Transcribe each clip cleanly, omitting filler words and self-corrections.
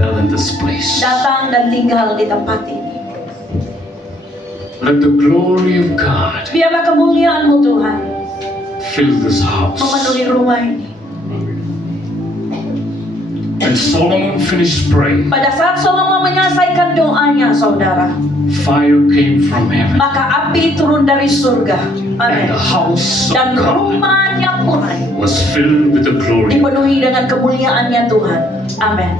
dwell in this place. datang dan tinggal di tempat ini. Let the glory of God Biarlah kemuliaan-Mu Tuhan fill this house. memenuhi rumah ini. When Solomon finished praying, Pada saat Salomo menyelesaikan doanya, saudara, fire came from heaven, maka api turun dari surga. and Amin. the house of Dan God rumahnya pun was filled with the glory. dipenuhi dengan kemuliaannya Tuhan. Amin.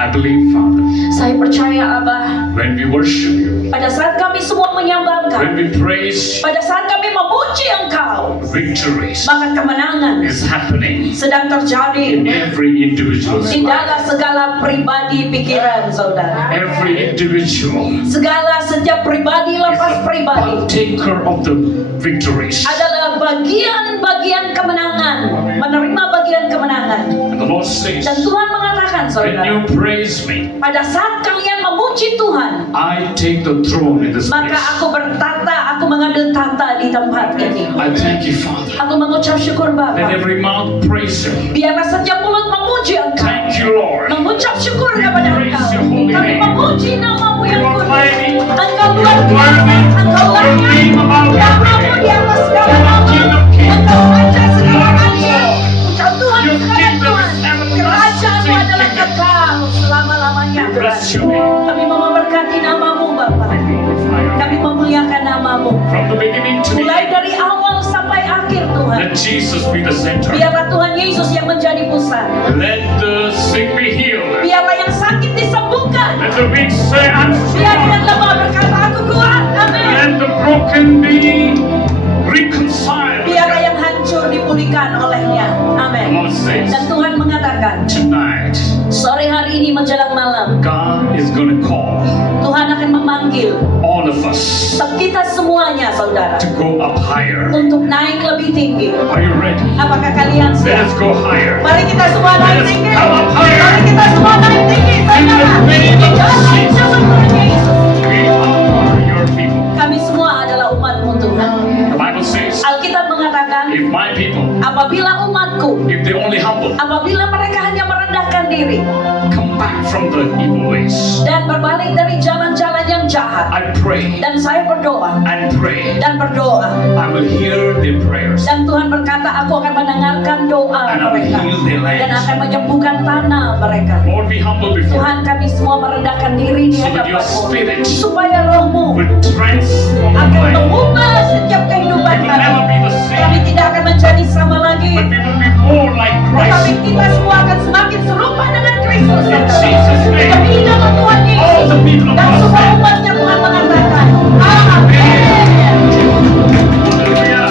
I believe, Father, Saya percaya, Abah, when we worship you, pada saat kami semua when menyembahkan, we praise, pada saat kami memuji Engkau, victories maka kemenangan is happening sedang terjadi in every individual's di life. dalam segala pribadi pikiran, saudara. Every individual Setiap pribadi is lepas a pribadi partaker of the victories. adalah bagian-bagian kemenangan, menerima bagian kemenangan. And the Lord says, Dan Tuhan mengatakan, when saudara, you praise me, pada saat kalian memuji Tuhan, I take the throne in this maka place. aku bertata, aku mengambil tata di tempat ini. I thank you, Father. Aku mengucap syukur Let Bapa. every mouth praise Him. Biarlah setiap mulut memuji Engkau, Thank you, Lord. mengucap syukur We kepada praise Engkau. your holy Kami name. memuji nama-Mu yang You are kudus. mighty. Engkau You luar are biasa. worthy. Engkau Your layak. name above Namamu every di name. atas segala You are nama. King of kings. Engkau Raja segala Lord of raja. lords. Engkau Tuhan Your segala kingdom Tuhan. is everlasting Kerajaanmu adalah kingdom. kekal selama-lamanya. We bless your name. Kami mau memberkati nama-Mu Bapa. We glorify your Kami name. memuliakan nama-Mu. From the beginning to the Mulai end, dari awal sampai akhir Tuhan. let Jesus be the center. Biarlah Tuhan Yesus yang menjadi pusat. Let the sick be healed. Biarlah yang sakit disembuhkan. Let the weak say, I'm Biar yang strong. lemah berkata, aku kuat. Amin. Let the broken be reconciled. Biarlah yang hancur dipulihkan olehnya. The Amin. Lord says, Dan Tuhan mengatakan, tonight, sore hari ini menjelang malam, God is going to call Tuhan akan memanggil all of us kita semuanya, saudara, to go up higher. untuk naik lebih tinggi. Are you ready? Apakah kalian Let siap? us go higher. Mari kita semua naik tinggi. Come up higher. Mari kita semua naik tinggi, saudara. In the name of Dalam Jesus. nama Tuhan Yesus. We are your people. Kami semua adalah umat-Mu Tuhan. The Bible says, Alkitab mengatakan, if my people, apabila umatku, if they only humble, apabila mereka hanya merendahkan diri come back from the evil ways, dan berbalik dari jalan-jalan yang jahat, I pray dan saya berdoa and pray. dan berdoa, I will hear their prayers dan Tuhan berkata, aku akan mendengarkan doa and I will mereka heal their dan lands. akan menyembuhkan tanah mereka. Lord, be humble before Tuhan, kami semua merendahkan diri di so that your hadapan-Mu spirit supaya Roh-Mu will transform our akan life. mengubah setiap We kehidupan will never kami. be the Kami same, tidak akan menjadi sama lagi, but we will be more like tetapi Christ. kita semua akan semakin serupa dengan Kristus. In Jesus' name. Demi nama Tuhan All Yesus the people of dan God semua say, umatnya Tuhan mengatakan, Amin. Hallelujah.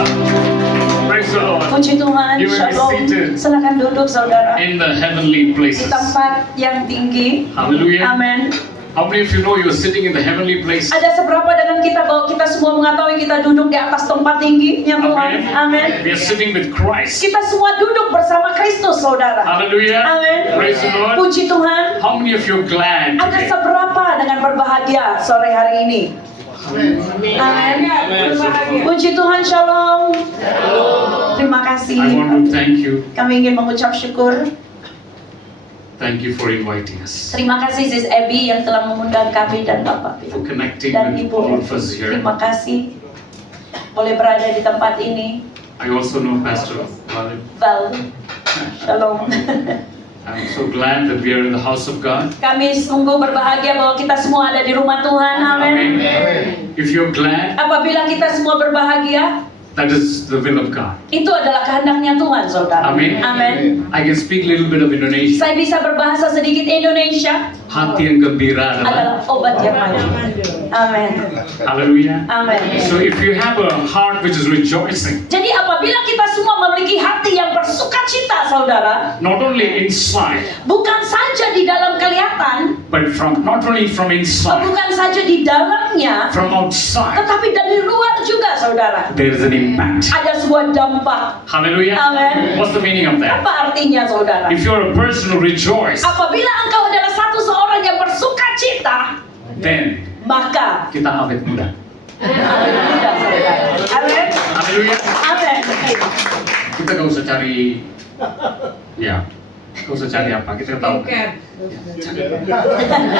Praise the Lord. Puji Tuhan, You will be Shalom. seated. Silakan duduk, saudara, In the heavenly di places. tempat yang tinggi. Hallelujah. Amin. How many of you know you are sitting in the heavenly place? Ada seberapa dengan kita bahwa kita semua mengetahui kita duduk di atas tempat tinggi yang Tuhan. Amin. We are sitting with Christ. Kita semua duduk bersama Kristus, saudara. Hallelujah. Amin. Praise the Lord. Puji Tuhan. How many of you are glad Ada today? seberapa dengan berbahagia sore hari ini? Amin. Puji Tuhan, Shalom. Terima kasih. I want to thank you. Kami ingin mengucap syukur. Thank you for inviting us. Terima kasih Sis Abby yang telah mengundang kami dan Bapak For connecting dan with Ibu. all of us here. Terima kasih boleh berada di tempat ini. I also know Pastor Walid. Val. Shalom. I'm so glad that we are in the house of God. Kami sungguh berbahagia bahwa kita semua ada di rumah Tuhan. Amin. If you're glad, Apabila kita semua berbahagia, that is the will of God. itu adalah kehendaknya Tuhan, saudara. Amin. Amin. I can speak a little bit of Indonesian. Saya bisa berbahasa sedikit Indonesia. Hati yang gembira adalah. Adalah obat yang maju. Amin. Hallelujah. Amin. So if you have a heart which is rejoicing, Jadi apabila kita semua memiliki hati yang bersukacita, saudara, not only inside, bukan saja di dalam kelihatan, but not only from inside, bukan saja di dalamnya, from outside, tetapi dari luar juga, saudara. there is an impact. Ada sebuah dampak. Hallelujah. Amin. What's the meaning of that? Apa artinya, saudara? If you're a person who rejoices, Apabila engkau adalah satu seorang yang bersukacita, then maka kita awet muda. Haleluya, saudara. Amin. Haleluya. Amin. Kita gak usah cari, ya, Gak usah cari apa, kita tahu.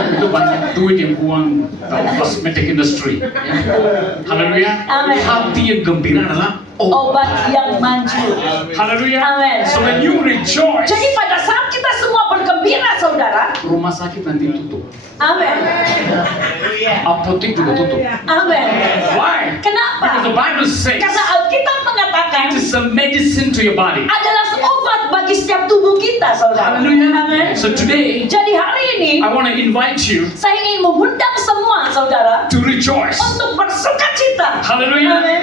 Itu banyak duit yang buang dalam cosmetic industry. Ya. Haleluya. Amin. Hati yang gembira adalah Obat yang manjur. Haleluya. Amin. So when you rejoice, Jadi pada saat kita semua bergembira, saudara. rumah sakit nanti tutup. Amin. Apotek juga tutup. Amin. Why? Kenapa? Because the Bible says Karena Alkitab mengatakan it is a medicine to your body. adalah obat bagi setiap tubuh kita, saudara. Hallelujah. Amin. So today, Jadi hari ini I want to invite you saya ingin mengundang semua saudara to rejoice. untuk bersukacita. Hallelujah. Amin.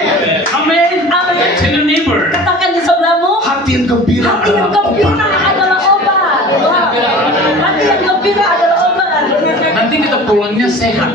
Amen. Amin. Tell your neighbor, Katakan di sebelahmu, hati yang gembira hati yang adalah gembira obat. adalah obat. Wah. Hati yang gembira adalah obat. Nanti kita pulangnya sehat.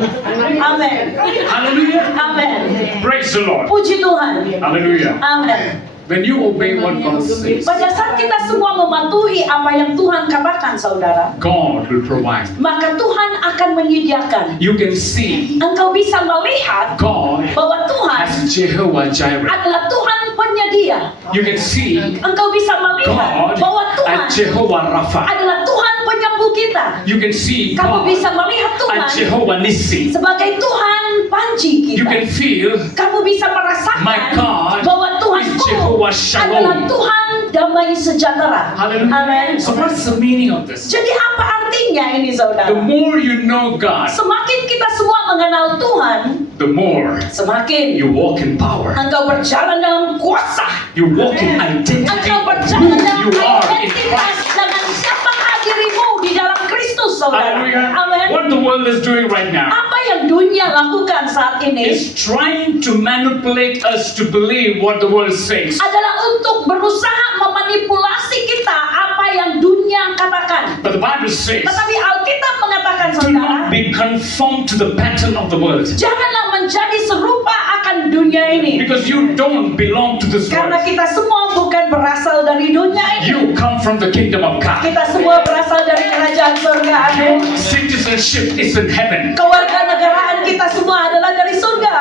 Amin. Hallelujah. Amin. Praise the Lord. Puji Tuhan. Hallelujah. Amin. When you obey what God says, Pada saat kita semua mematuhi apa yang Tuhan katakan, saudara, God will provide. maka Tuhan akan menyediakan. You can see Engkau bisa melihat God bahwa Tuhan as Jehovah Jireh. adalah Tuhan penyedia. You can see Engkau bisa melihat God bahwa Tuhan as Jehovah Rapha. adalah Tuhan penyembuh kita. You can see Kamu God bisa melihat Tuhan as Jehovah Nissi. sebagai Tuhan panji You kita. can feel Kamu bisa merasakan My God bahwa is Tuhanku Jehovah adalah Shalom. Tuhan damai sejahtera. Hallelujah. Amin. So what's the meaning of this? Jadi apa artinya ini, The saudara? more you know God, Semakin kita semua mengenal Tuhan, the more semakin you walk in power. engkau berjalan dalam kuasa. You walk in identity Engkau of who berjalan dalam you are in identitas Christ. dengan siapa dirimu di dalam Kristus, saudara. Hallelujah. Amin. What the world is doing right now Apa yang dunia lakukan saat ini is trying to manipulate us to believe what the world says. adalah untuk berusaha memanipulasi kita apa yang dunia katakan. But the Bible says, Tetapi Alkitab mengatakan, do saudara, not be conformed to the pattern of the world. janganlah menjadi serupa akan dunia ini. Because you don't belong to this Karena world. kita semua bukan berasal dari dunia ini. You come from the kingdom of God. Kita semua berasal dari kerajaan surga. Amin. Citizenship is in heaven. Kewarganegaraan kita semua adalah dari surga.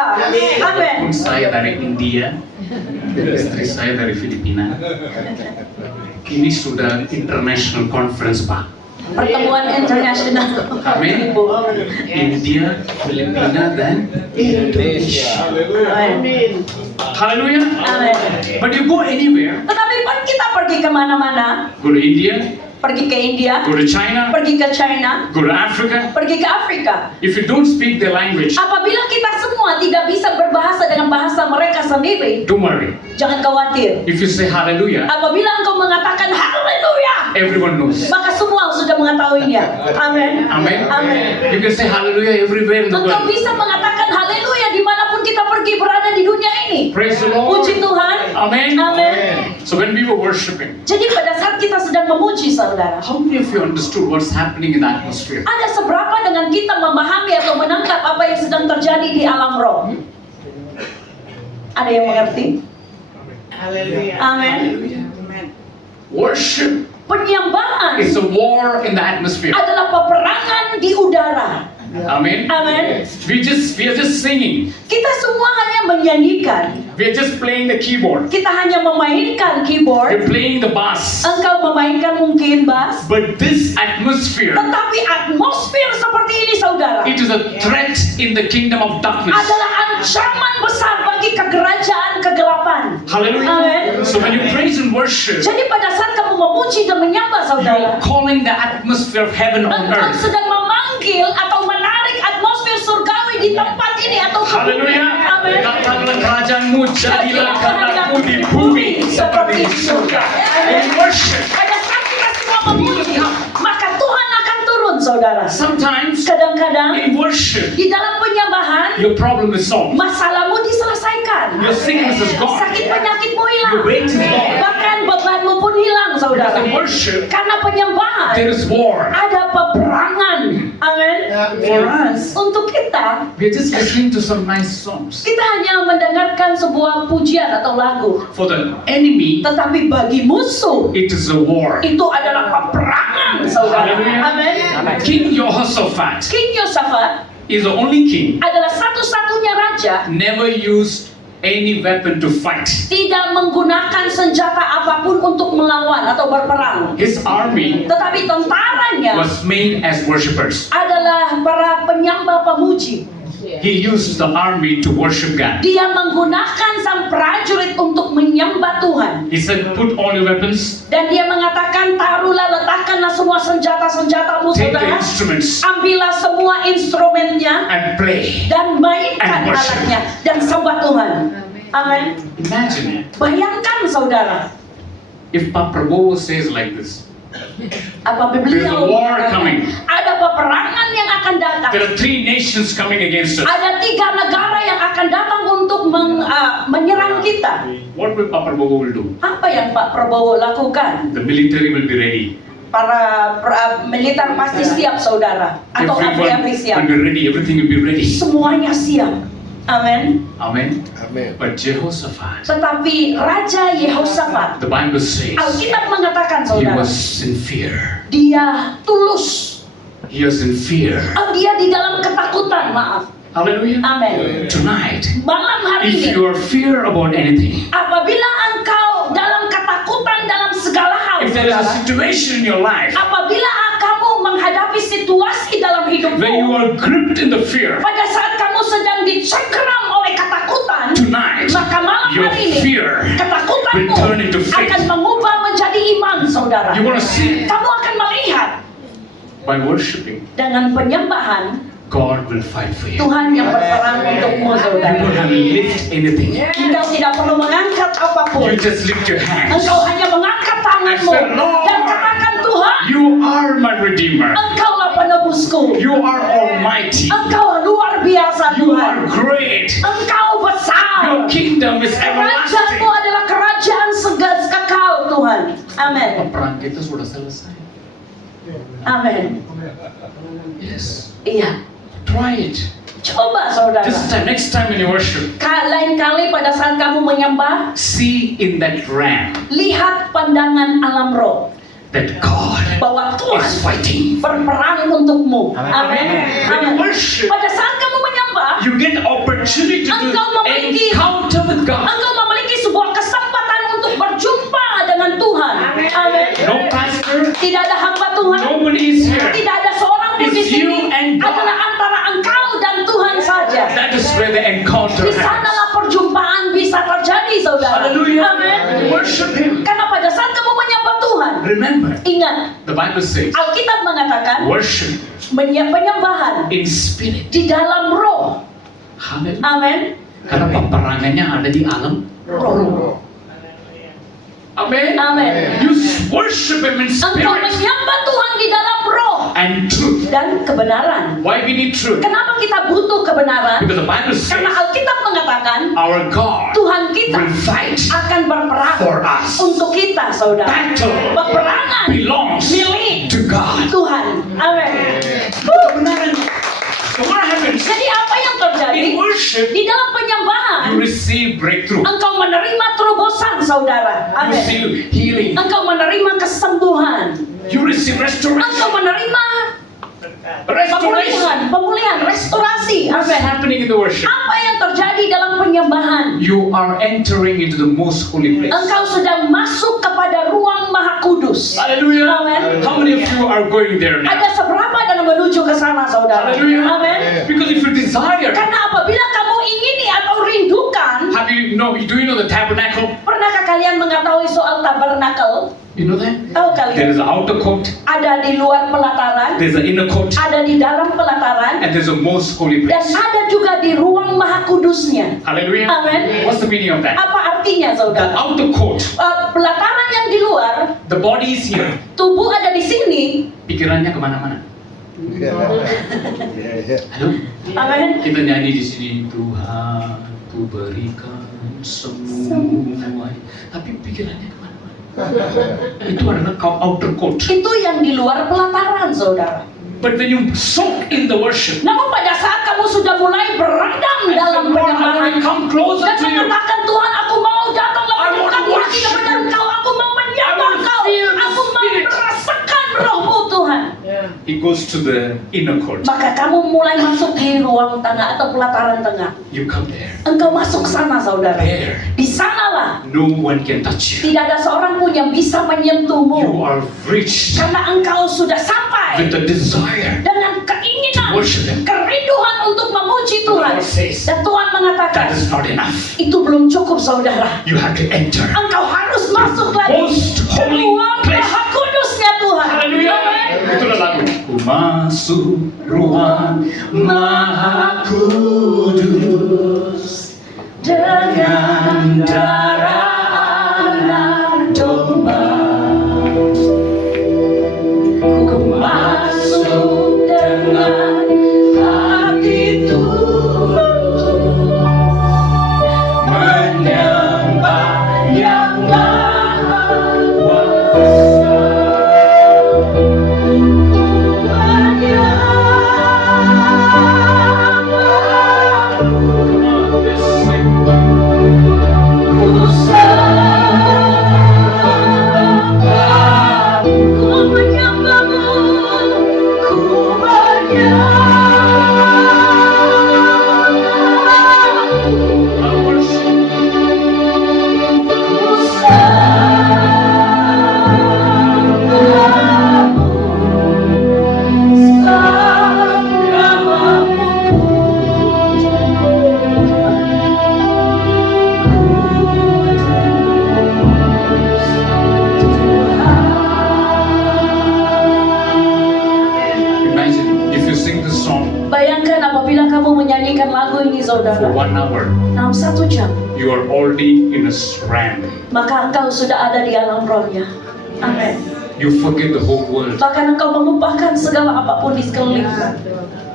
Amin. Saya dari India, istri saya dari Filipina. Ini sudah international conference, Pak. Pertemuan internasional. Amin. India, Filipina, dan Indonesia. Amin. Hallelujah. Amin. But you go anywhere, Tetapi kita pergi kemana-mana, go to India, pergi ke India, go to China, pergi ke China, go to Africa. pergi ke Afrika. If you don't speak their language, Apabila kita semua tidak bisa berbahasa dengan bahasa mereka sendiri, don't worry. jangan khawatir. If you say hallelujah, Apabila engkau mengatakan haleluya, everyone knows. maka semua sudah mengetahuinya. Amin. Amen. Amin. You can say hallelujah everywhere in the Engkau world. bisa mengatakan haleluya dimanapun kita pergi berada di dunia ini. Praise the Lord. Puji Tuhan. Amen. Amin. So when we were worshiping, Jadi pada saat kita sedang memuji, saudara, how many of you understood what's happening in the atmosphere? ada seberapa dengan kita memahami atau menangkap apa yang sedang terjadi di alam roh? Ada yang mengerti? Haleluya. Amin. Worship Penyembahan is a war in the atmosphere. adalah peperangan di udara. Amen. Amin. We are just singing. Kita semua hanya menyanyikan. We are just playing the keyboard. Kita hanya memainkan keyboard. We're playing the bass. Engkau memainkan mungkin bass. But this atmosphere, Tetapi atmosfer seperti ini, saudara, it is a threat in the kingdom of darkness. adalah ancaman besar bagi kerajaan kegelapan. Hallelujah. Amen. So when you praise and worship, Jadi pada saat kamu memuji dan menyembah, you saudara, are calling the atmosphere of heaven on engkau earth. sedang memanggil atau menarik atmosfer surgawi di tempat ini atau di bumi. Haleluya. Amin. Datanglah kerajaanmu, jadilah kehendakmu di bumi seperti di surga. When you worship, Pada saat kita semua memuji, maka Tuhan akan turun, saudara. sometimes Kadang-kadang in worship, di dalam penyembahan your problem is solved. masalahmu diselesaikan. Your sickness is gone. Sakit penyakitmu hilang. Your weight is gone. Bahkan bebanmu pun hilang, saudara. Because in worship, Karena penyembahan there is war. ada peperangan. Amin. For us, Untuk kita, we're just listening to some nice songs. kita hanya mendengarkan sebuah pujian atau lagu. For the enemy, Tetapi bagi musuh, it is a war. itu adalah peperangan, saudara. Haleluya. Amin. King Jehoshaphat King Yosafat is the only king adalah satu-satunya raja never used any weapon to fight. Tidak menggunakan senjata apapun untuk melawan atau berperang. His army Tetapi tentaranya was made as worshippers. adalah para penyembah pemuji. He used the army to worship God. Dia menggunakan sang prajurit untuk menyembah Tuhan. He said, put all your weapons, Dan dia mengatakan, taruhlah, letakkanlah semua senjata-senjatamu, take the saudara. instruments Ambillah semua instrumennya and play. dan mainkan And worship. alatnya dan sembah Tuhan. Amin. Imagine Bayangkan saudara, if Papa Prabowo says like this. apa There's beliau a war mengatakan, coming. ada peperangan yang akan datang. There are 3 nations coming against us. Ada 3 negara yang akan datang untuk menyerang kita. What will Papa Prabowo will do? Apa yang Pak Prabowo lakukan? The military will be ready. Para militer pasti siap, saudara. Atau Everyone ABRI siap. will be ready. Everything will be ready. Semuanya siap. Amin. Amen. Amen. But Jehoshaphat, Tetapi Raja Yehoshafat, the Bible says, Alkitab mengatakan, he saudara, was in fear. dia tulus. He was in fear. Dia di dalam ketakutan, maaf. Hallelujah. Amin. Tonight, Malam hari if ini, you are fear about anything, apabila engkau dalam ketakutan dalam segala hal, if there is a saudara, situation in your life apabila kamu menghadapi situasi dalam where you hidupmu, are gripped in the fear, pada saat kamu sedang dicengkeram oleh ketakutan, tonight, maka malam your hari ini, fear ketakutanmu will turn into faith. akan mengubah menjadi iman, saudara. You want to see Kamu akan melihat by worshiping, dengan penyembahan, God will fight for you. Tuhan yang berperang untukmu, You saudara. don't have to lift anything. Engkau tidak perlu mengangkat apapun. You just lift your hands. Engkau hanya mengangkat tanganmu I said, Lord, dan katakan, Tuhan, You are my Redeemer. Engkaulah penebusku. You are Almighty. Engkau luar biasa, You Tuhan. are great. Engkau besar. Your kingdom is Kerajaanmu everlasting. adalah kerajaan kekal, Tuhan. Amin. Perang kita sudah selesai. Amin. Yes. Iya. Try it. Coba, saudara. This time, next time when you worship, Lain kali pada saat kamu menyembah, see in that ram lihat pandangan alam roh that God bahwa is Tuhan fighting. berperang untukmu. Amin. Amin. When you Amin. worship, Pada saat kamu menyembah, you get opportunity to Engkau memiliki- encounter with God. engkau memiliki sebuah kesempatan untuk berjumpa dengan Tuhan. Amin. No pastor, Tidak ada hamba Tuhan. nobody is here. Tidak ada seorang pun di It's you sini. and God. Adalah antara engkau dan Tuhan saja. That is where the encounter Di happens. sanalah perjumpaan bisa terjadi, saudara. Hallelujah. Amin. Worship Him. Karena pada saat kamu menyembah Tuhan, Remember, ingat, the Bible says, Alkitab mengatakan worship penyembahan in spirit. di dalam roh. Hallelujah. Amin. Karena peperangannya ada di alam. Roh. Amen. Amin. You worship Him in Engkau spirit menyembah Tuhan di dalam roh and truth. dan kebenaran. Why we need truth? Kenapa kita butuh kebenaran? Because the Bible Karena says Alkitab mengatakan our God Tuhan kita will fight akan berperang for us. untuk kita, saudara. Battle Peperangan belongs milik to God. Tuhan. Amin. Kebenaran. So what happens? Jadi apa yang terjadi? In worship, Di dalam penyembahan, you receive breakthrough. engkau menerima terobosan, saudara. You Amin. receive healing. Engkau menerima kesembuhan. You receive Engkau restoration. menerima Restoration. pemulihan, restorasi. What's Amin. happening in the worship? Apa yang terjadi dalam penyembahan? You are entering into the most holy place. Engkau sedang masuk kepada ruang Maha Kudus. Hallelujah. Amen. How many of you are going there now? Ada seberapa yang menuju ke sana, saudara? Hallelujah. Amin. Because if you desire, Karena apabila kamu ingini atau rindukan, do you know the tabernacle? pernahkah kalian mengetahui soal tabernakel? You know that? Tahu There kalian? is an outer court, Ada di luar pelataran, there's an inner court, ada di dalam pelataran, and there's a most holy dan place. ada juga di ruang Maha Kudusnya. Hallelujah. Amen. What's the meaning of that? Apa artinya, The saudara? outer court, Pelataran yang di luar, the body is here. tubuh ada di sini. Pikirannya kemana-mana. Halo? Amin. Kita nyanyi di sini, Tuhan, Ku berikan semua. Tapi pikirannya kemana-mana. Itu adalah outer court. Itu yang di luar pelataran, saudara. But when you soak in the worship, Namun pada saat kamu sudah mulai berendam I said, dalam Lord, I want penyembahan to come closer dan to you. mengatakan, Tuhan, aku mau datang I lebih want dekat to lagi worship kepada you. Engkau. Aku mau I menyembah want to Engkau. feel the Aku mau Spirit. merasakan rohmu, Tuhan. He goes to the inner court. Maka kamu mulai masuk di ruang tengah atau pelataran tengah. You come there. Engkau masuk sana, saudara. There, Di sanalah no one can touch you. tidak ada seorang pun yang bisa You menyentuhmu. are rich Karena engkau sudah sampai with the desire dengan to keinginan, worship Him. kerinduan untuk memuji Tuhan. God says, Dan Tuhan mengatakan, that is not enough. itu belum cukup, saudara. You have to enter. Engkau harus masuk lagi Most ke holy ruang place. Maha Kudusnya Tuhan. Haleluya. Itulah lagu. Ku masuk ruang Maha Kudus Dengan darah anak domba, ku masuk dengan hati tulus, menyembah yang Maha Kuasa. Imagine if you sing this song Bayangkan apabila kamu menyanyikan lagu ini, for saudara, 1 hour, dalam 1 jam, you are already in a ram. maka engkau sudah ada di alam rohnya. Amin. You forget the whole world Bahkan engkau melupakan segala apapun di sekelilingmu,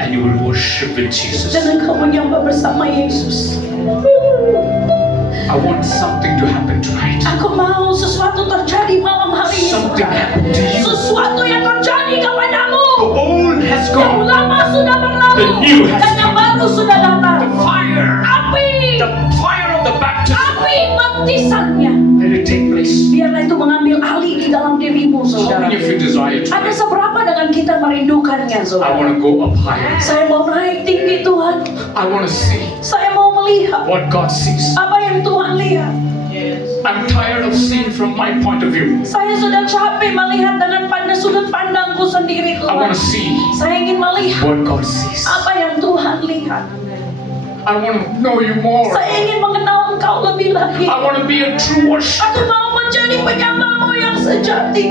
and you will worship with Jesus. dan engkau menyembah bersama Yesus. I want something to happen tonight. Aku mau sesuatu terjadi malam hari ini, Something saudara. happened to you. Sesuatu yang terjadi kepadamu. The old has Yang gone. lama sudah berlalu, The new has dan yang baru sudah datang. The fire, Api, the fire of the baptism, api baptisannya, let it take place. biarlah itu mengambil alih di dalam dirimu, How saudara. many of you desire Ada tonight? seberapa dengan kita merindukannya, I saudara? want to go up higher. Saya mau naik tinggi, Tuhan. I want to see Saya mau melihat what God sees. apa yang Tuhan lihat. I'm tired of seeing from my point of view. Saya sudah capek melihat dengan sudut pandangku sendiri, I want Tuhan. to see Saya ingin melihat what God sees. apa yang Tuhan lihat. I want to know you more. Saya ingin mengenal Engkau lebih lagi. I want to be a true worshiper. Aku mau menjadi penyembahmu yang sejati.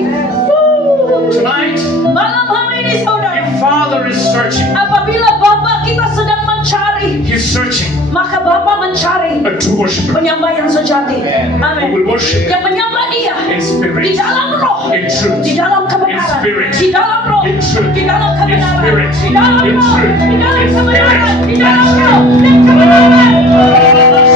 Tonight, Malam hari ini, saudara, if Father is searching, apabila Bapa kita sedang mencari, He's searching maka Bapa mencari a true worshiper penyembah yang sejati. who Amin. will worship Yang menyembah Dia in di spirit, dalam roh, in truth, di dalam in kebenaran, spirit, di dalam roh, in truth, di dalam in kebenaran, spirit, di dalam in roh, truth, di dalam in kebenaran, spirit, di dalam in roh, truth. dan kebenaran.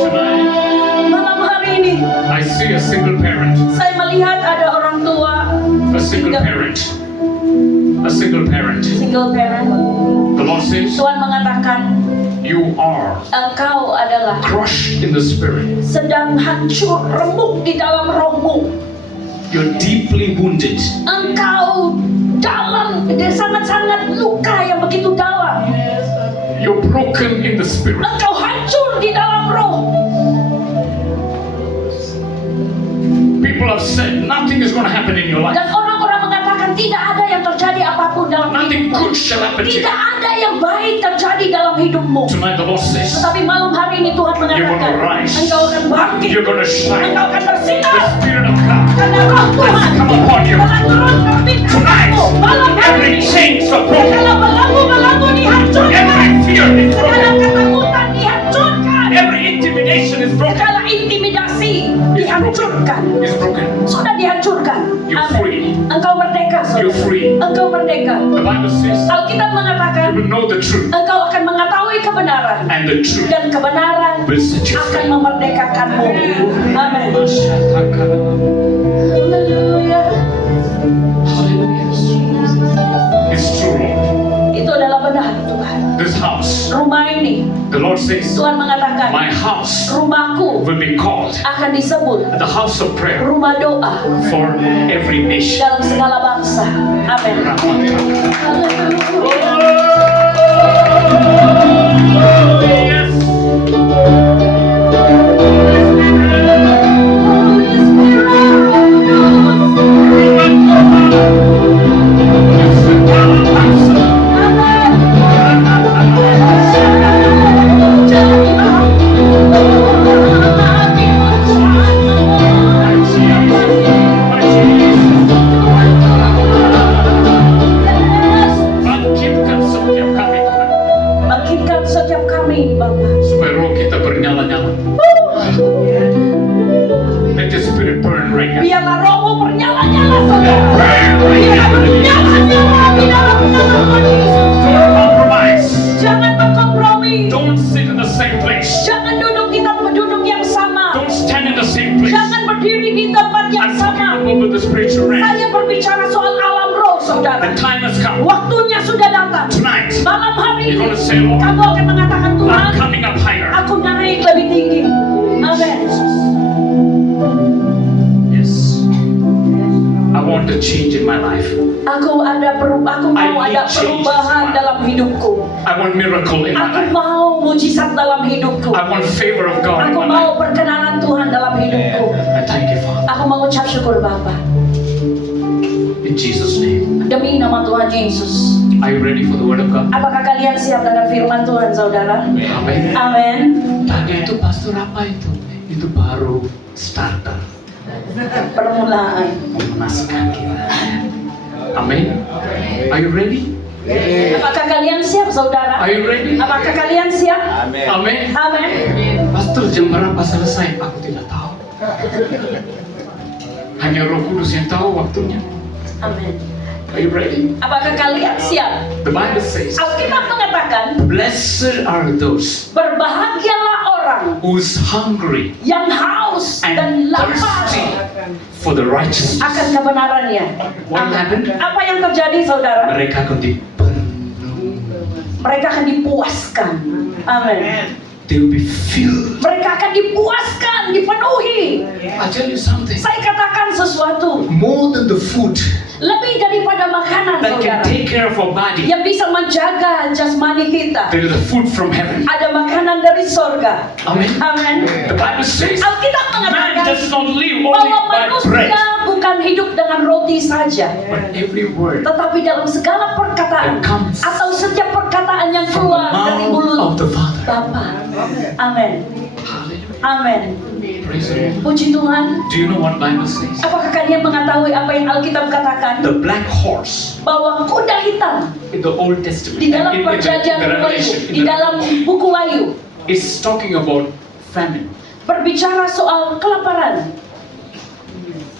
Tonight, Malam hari ini, I see a single parent, saya melihat ada orang tua, a single parent, a single parent. single parent. The Lord says, Tuhan mengatakan, you are engkau adalah crushed in the spirit. sedang hancur remuk di dalam rohmu. You're deeply wounded. Engkau dalam, sangat-sangat luka yang begitu dalam. You're broken in the spirit. Engkau hancur di dalam roh. People have said nothing is going to happen in your life. Dan orang-orang mengatakan tidak ada yang terjadi apapun dalam Nothing hidupmu. good shall happen to you. Tidak ada yang baik terjadi dalam hidupmu. Tonight the Lord says, Tetapi malam hari ini Tuhan You're mengatakan, gonna rise. engkau akan bangkit, you're going to shine. engkau akan bersinar. The Spirit of God Karena roh Tuhan has come upon you. telah turun terbit Tonight, atasmu. Malam hari every ini, chains are broken. segala belenggu-belenggu dihancurkan. Every fear is Segala broken. ketakutan dihancurkan. Every intimidation is broken. Segala intimidasi dihancurkan. Is broken. Sudah dihancurkan. You're Amin. free. Engkau merdeka, You're saudara. free. Engkau merdeka. The Bible says, Alkitab you mengatakan, will know the truth, engkau akan mengetahui kebenaran. and the truth Dan kebenaran will set you akan free. memerdekakanmu. Amin. Haleluya. Hallelujah. It's true, Lord. Itu adalah benar Tuhan. This house, Rumah ini, the Lord says, Tuhan mengatakan, my house rumahku will be called akan disebut the house of prayer rumah doa for every nation. dalam segala bangsa. Amin. Bangkitkan setiap kami, Tuhan, Bangkitkan setiap kami, Bapak. supaya roh kita bernyala-nyala. Let the spirit burn right now. Biarlah rohmu bernyala-nyala, saudara. Biarlah bernyala-nyala di dalam nama Tuhan Yesus. Don't compromise. Jangan berkompromi. Don't sit in the same place. Jangan duduk di tempat duduk yang sama. Don't stand in the same place. Jangan berdiri di tempat yang I'm sama. talking about the spiritual realm. Saya berbicara soal alam roh, saudara. The time has come. Waktunya sudah datang. Tonight, Malam hari you're ini, going to say, Lord, kamu akan mengatakan, Tuhan, I'm coming up higher. aku naik lebih tinggi. Amin. Yes. I want a change in my life. Aku mau ada perubahan dalam hidupku. I want miracle in my Aku life. mau mujizat dalam hidupku. I want favor of God in Aku my mau life. perkenanan Tuhan dalam hidupku. I thank you, Father. Aku mau ucap syukur Bapa. In Jesus' name. Demi nama Tuhan Yesus. Are you ready for the word of God? Apakah kalian siap dengan firman Tuhan, saudara? Amen. Amin. Tadi itu pastor apa itu? Itu baru starter. Permulaan. Memanaskan kita. Amin. Are you ready? Apakah kalian siap, saudara? Are you ready? Apakah kalian siap? Amin. Amin. Pastor jam berapa selesai? Aku tidak tahu. Hanya Roh Kudus yang tahu waktunya. Amin. Are you ready? Apakah kalian siap? The Bible says, Alkitab mengatakan, blessed are those berbahagialah orang who's hungry yang haus dan and lapar thirsty for the righteousness. akan kebenarannya. What happened? Apa yang terjadi, saudara? Mereka akan dipenuhi. Mereka akan dipuaskan. Amin. They will be filled. Mereka akan dipuaskan, dipenuhi. I tell you something. Saya katakan sesuatu, More than the food lebih daripada makanan, that can saudara, take care of our body, yang bisa menjaga jasmani kita. there is a food from heaven. Ada makanan dari sorga. Amen. Amin. The Bible says, Alkitab man mengatakan does not live only bahwa by bread, manusia bukan hidup dengan roti saja, but every word tetapi dalam segala perkataan that comes atau setiap perkataan yang from the keluar dari mouth mulut of the Father. Bapa. Amin. Hallelujah. Amin. Praise the Lord. Puji Tuhan. Do you know what Bible says? Apakah kalian mengetahui apa yang Alkitab katakan? The black horse Bahwa kuda hitam in the Old Testament, di dalam in perjanjian the Wahyu, Revelation, di dalam buku Wahyu, is talking about famine. berbicara soal kelaparan,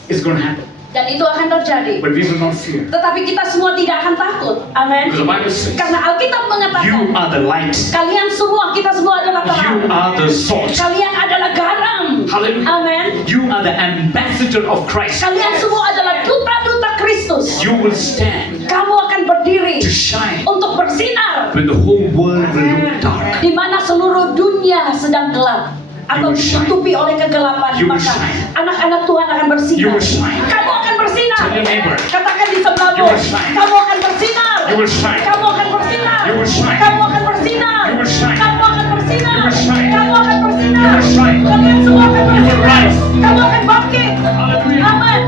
It's going to happen, dan itu akan terjadi. but we will not fear. Tetapi kita semua tidak akan takut. Amin. Because the Bible says, Karena Alkitab you mengatakan, are the light. kalian semua, kita semua adalah You terang. are the salt. Kalian adalah garam. Hallelujah. Amin. You are the ambassador of Christ. Kalian semua adalah duta-duta Kristus. You will stand Kamu akan berdiri to shine untuk bersinar when the whole world will look dark. di mana seluruh dunia sedang gelap atau You will shine. ditutupi oleh kegelapan. You will Maka shine. anak-anak Tuhan akan You bersinar. will shine. Kamu akan bersinar. Tell your neighbor. Katakan di sebelahmu, You will shine. kamu akan bersinar. You will shine. Kamu akan bersinar. You will shine. Kamu akan bersinar. You will shine. Kamu akan bersinar. You will shine. Kamu akan bersinar. You will shine. Kalian semua akan You will bersinar. rise. Kamu akan bangkit. Hallelujah. Amin.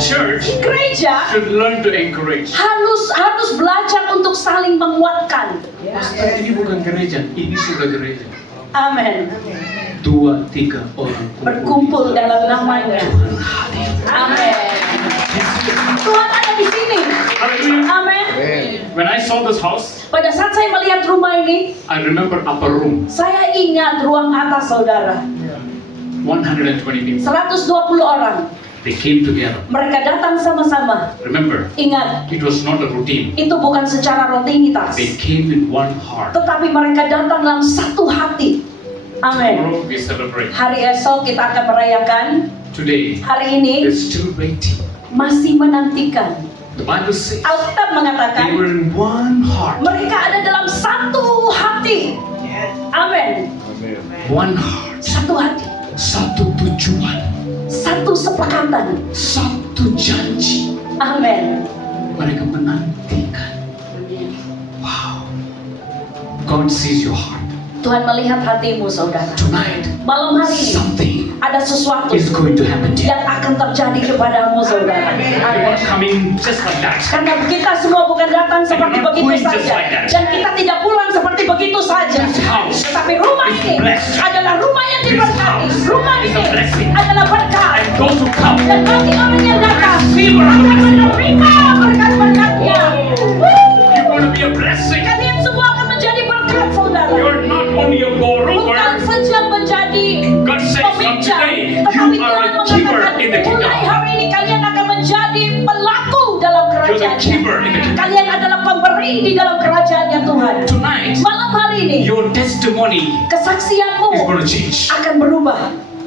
Church Gereja should learn to encourage. harus belajar untuk saling menguatkan. Pastor, ini bukan gereja, ini sudah gereja. Amin. 2-3 orang Berkumpul dalam namanya. Tuhan hadir. Amin. Tuhan ada di sini. Hallelujah. Amin. When I saw this house, Pada saat saya melihat rumah ini, I remember upper room, saya ingat ruang atas, saudara. 120 people. 120 orang. They came together. Mereka datang sama-sama. Remember, Ingat, it was not a routine. itu bukan secara rutinitas. They came in one heart. Tetapi mereka datang dalam satu hati. Amin. Tomorrow we celebrate. Hari esok kita akan merayakan. Today, Hari ini they're still waiting. masih menantikan. The Bible says Alkitab they mengatakan were in one heart. mereka ada dalam satu hati. Yes. Amin. One heart. Satu hati. Satu tujuan. Satu sepakatan. Satu janji. Amin. Mereka menantikan. Wow. God sees your heart. Tuhan melihat hatimu, saudara. Tonight, Malam hari ini something ada sesuatu is going to happen to you. yang akan terjadi kepadamu, saudara. You're Amin. not coming just like that. Karena kita semua bukan datang seperti And you're not begitu going just saja, like that. dan kita tidak pulang seperti begitu saja. This house Tetapi rumah is ini blessed. adalah rumah yang This diberkati. house Rumah is ini a blessing. adalah berkat. And those who come, Dan bagi orang yang datang receive a akan blessing. menerima berkat-berkatnya. You're going to be a blessing. Kalian semua akan menjadi berkat, saudara. You're not only a Bukan borrower. saja menjadi God says from peminjam, today, tetapi you are Tuhan a giver mengatakan in the kingdom. mulai hari ini kalian akan menjadi pelaku dalam You're the kerajaan. giver in the kingdom. Kalian adalah pemberi di dalam kerajaannya Tuhan. Tonight, Malam hari ini your testimony kesaksianmu is going to change. akan berubah.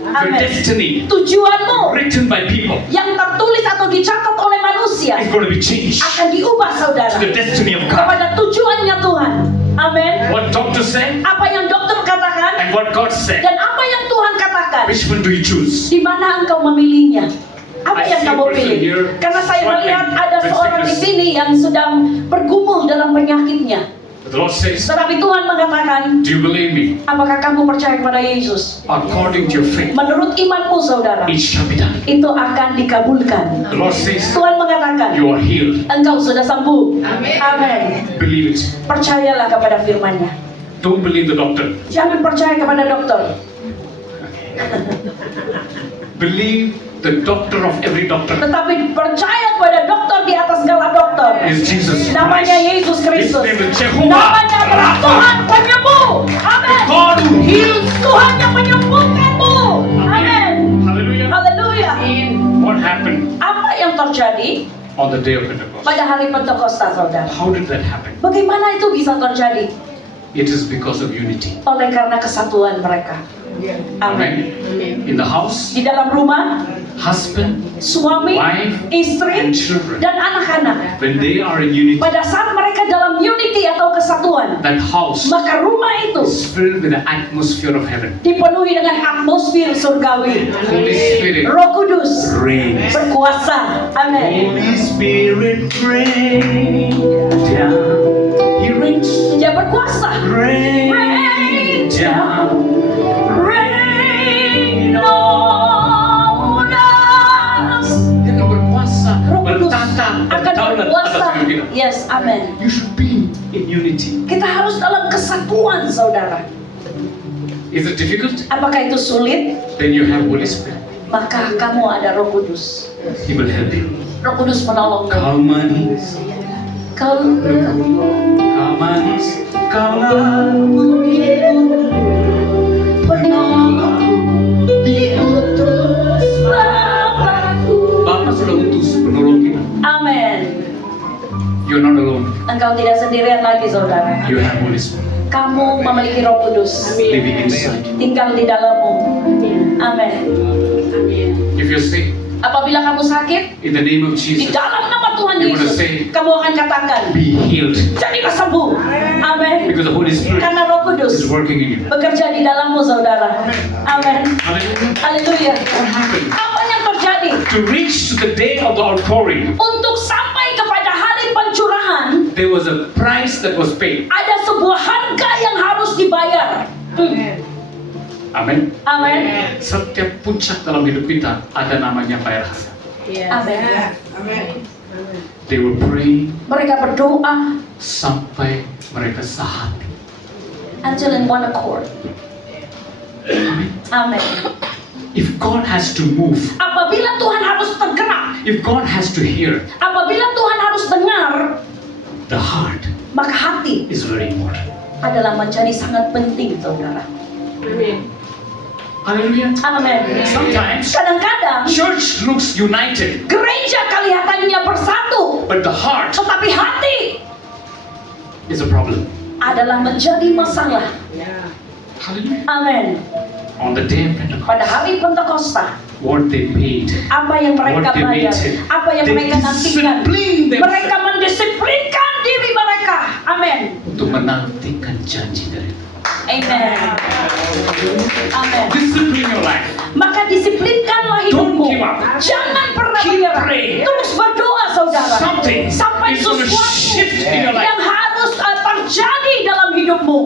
Your Amin. destiny, Tujuanmu written by people, yang tertulis atau dicatat oleh manusia is going to be changed akan diubah, saudara, to the destiny of God. kepada tujuannya Tuhan. Amin. What doctor said Apa yang dokter katakan and what God said. dan apa yang Tuhan katakan, Which one do you choose? di mana engkau memilihnya? Apa I yang see a kamu person pilih? here Karena saya melihat struggling ada with seorang di sickness. sini yang sedang bergumul dalam penyakitnya. The Lord says, Tetapi Tuhan mengatakan, do you believe me? apakah kamu percaya kepada Yesus? According to your faith, Menurut imanmu, saudara, it shall be done. itu akan dikabulkan. The Lord says, Tuhan mengatakan, you are healed. engkau sudah sembuh. Amin. Amin. Believe it. Percayalah kepada firman-Nya. Don't believe the doctor. Jangan percaya kepada dokter. Believe the doctor of every doctor Tetapi percaya kepada dokter di atas segala dokter. is Jesus Namanya Christ. Yesus His Kristus. name is Jehovah Namanya adalah Rapha, Tuhan penyembuh. Amin. God who heals. Tuhan yang menyembuhkanmu. Amin. Hallelujah. Haleluya. What happened Apa yang terjadi on the day of Pentecost? pada hari Pentakosta, saudara? How did that happen? Bagaimana itu bisa terjadi? It is because of unity. Oleh karena kesatuan mereka. Amin. Amen. In the house, Di dalam rumah, husband, suami, wife, istri, and children, dan anak-anak. when they are in unity, Pada saat mereka dalam unity atau kesatuan, that house maka rumah itu is filled with the atmosphere of heaven. dipenuhi dengan atmosfer surgawi. Holy Spirit Roh Kudus reigns. berkuasa. Amin. Holy Spirit rain down. He reigns. Dia berkuasa. Rain down. Rain on us. Dia akan berkuasa, Roh Kudus bertata, akan berdaulat berkuasa. atas hidup kita. Yes, amin. You should be in unity. Kita harus dalam kesatuan, saudara. Is it difficult? Apakah itu sulit? Then you have Holy Spirit. Maka kamu ada Roh Kudus. He will help you. Roh Kudus menolongmu. Kau manis, Kau kau manis, kaulah penghibur, penolongku, diutus Bapakku. Bapa sudah utus penolong kita. Amin. You're not alone. Engkau tidak sendirian lagi, saudara. You have Holy Spirit Kamu memiliki Roh Kudus. living inside you. Tinggal di dalammu. Amin. If you're sick, Apabila kamu sakit, in the name of di Jesus, dalam nama Tuhan You wanna Yesus, say- kamu akan katakan, be healed. jadilah sembuh. Amin. Because the Holy Spirit Karena Roh is Kudus working in you. bekerja di dalammu, saudara. Amin. Hallelujah. Haleluya. What happened? Apa yang terjadi? To reach to the day of the outpouring, Untuk sampai kepada hari pencurahan, there was a price that was paid. ada sebuah harga yang harus dibayar. Amin. Amin. Setiap puncak dalam hidup kita ada namanya bayar harga. Amin. They were praying Mereka berdoa sampai mereka sehati. until in one accord. Amin. Amin. If God has to move, Apabila Tuhan harus tergerak, if God has to hear, apabila Tuhan harus dengar, the heart maka hati is very important. adalah menjadi sangat penting, saudara. Hallelujah. Amin. Sometimes Kadang-kadang Terkadang church looks united, gereja kelihatannya bersatu, but the heart tetapi hati is a problem. adalah menjadi masalah. Hallelujah. Amin. On the day of Pentecost, Pada hari Pentakosta, what they paid, apa yang mereka what they bayar, waited, apa yang they mereka nantikan, disciplined mereka themselves mendisiplinkan diri mereka. Amin. untuk menantikan janji dari Tuhan. Amen. Amen. Discipline your life. Maka disiplinkanlah Don't hidupmu. give up. Jangan pernah Keep menyerah. praying. Terus berdoa, saudara. Something Sampai is going to sesuatu shift in your yang life. harus terjadi dalam hidupmu.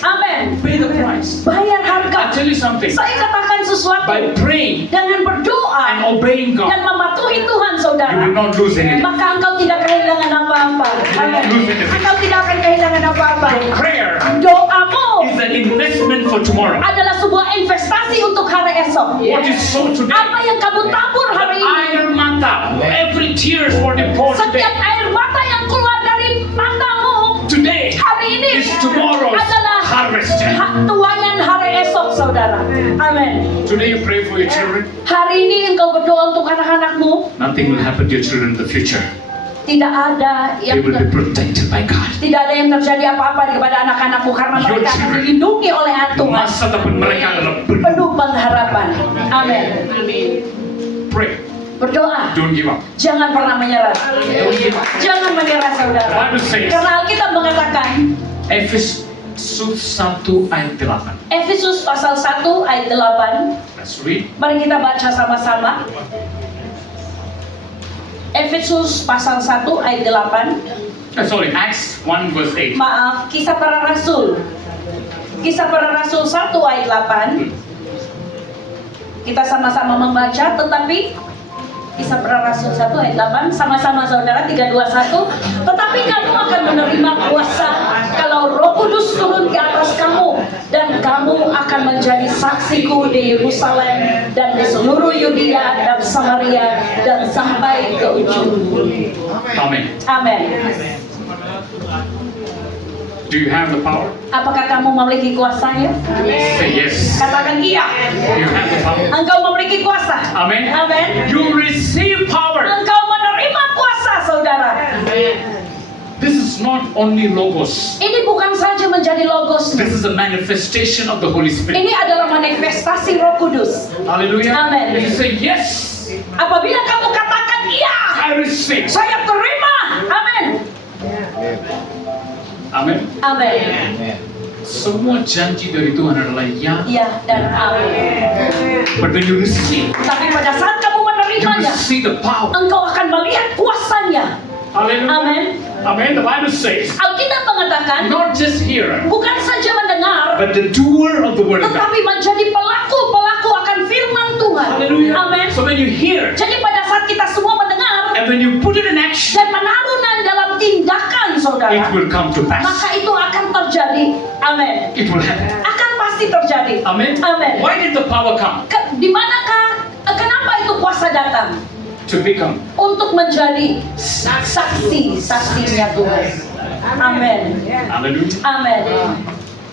Amin. Pay the price. Bayar I'll harga. tell you something. Saya katakan sesuatu. By praying Dengan berdoa and obeying God, dan mematuhi Tuhan, you saudara, will not lose anything. maka engkau tidak kehilangan apa-apa. Amin. lose anything. Engkau tidak akan kehilangan apa-apa. Your prayer Doamu is an investment for tomorrow. adalah sebuah investasi untuk hari esok. What you sow today, Apa yang kamu tabur the hari ini, air mata, every tears for the poor setiap today, air mata yang keluar dari matamu today hari ini is tomorrow's adalah harvest. tuayan hari esok, saudara. Amin. Today you pray for your children, Hari ini engkau berdoa untuk anak-anakmu, nothing will happen to your children in the future. tidak ada They yang will be protected by God. tidak ada yang terjadi apa-apa kepada anak-anakmu karena Your mereka akan children. dilindungi oleh Tuhan. Masa depan mereka adalah penuh. Penuh pengharapan. Amin. Pray, Berdoa. don't give up. Jangan pernah menyerah. Don't give up. Jangan menyerah, saudara. Bible says, Karena Alkitab mengatakan, Efesus 1 ayat 8. Efesus pasal 1 ayat 8. Let's read. Mari kita baca sama-sama. Efesus pasal 1 ayat 8. Acts 1 verse 8. Maaf, Kisah Para Rasul. Kisah Para Rasul 1 ayat 8. Kita sama-sama membaca, tetapi Kisah Para Rasul 1 ayat 8 sama-sama, saudara. 3, 2, 1. Tetapi kamu akan menerima kuasa kalau Roh Kudus turun ke atas kamu, dan kamu akan menjadi saksiku di Yerusalem dan di seluruh Yudea dan Samaria dan sampai ke ujung bumi. Amen. Amin. Do you have the power? Apakah kamu memiliki kuasanya? Say yes. Katakan iya. You have the power. Engkau memiliki kuasa. Amen. Amin. You receive power. Engkau menerima kuasa, saudara. This is not only logos. Ini bukan saja menjadi logos. This is a manifestation of the Holy Spirit. Ini adalah manifestasi Roh Kudus. Hallelujah. Amen. If you say yes, Apabila kamu katakan iya, I receive. saya terima. Amin. Amen. Amin. Semua janji dari Tuhan adalah ya. Iya dan amin. But when you receive, Tapi pada saat kamu you menerimanya, receive the power. engkau akan melihat kuasanya. Hallelujah. Amin. Amen. The Bible says, Alkitab mengatakan, not just hearer, bukan saja mendengar, but the doer of the word of God. tetapi menjadi pelaku akan firman Tuhan. Hallelujah. Amin. So when you hear, Jadi pada saat kita semua mendengar and when you put it in action, dan menaruhnya dalam tindakan, saudara, it will come to pass. maka itu akan terjadi. Amin. It will happen. Akan pasti terjadi. Amen. Amin. Why did the power come? Di manakah, kenapa itu kuasa datang? To become. Untuk menjadi saksinya Tuhan. Amin. Hallelujah. Amin.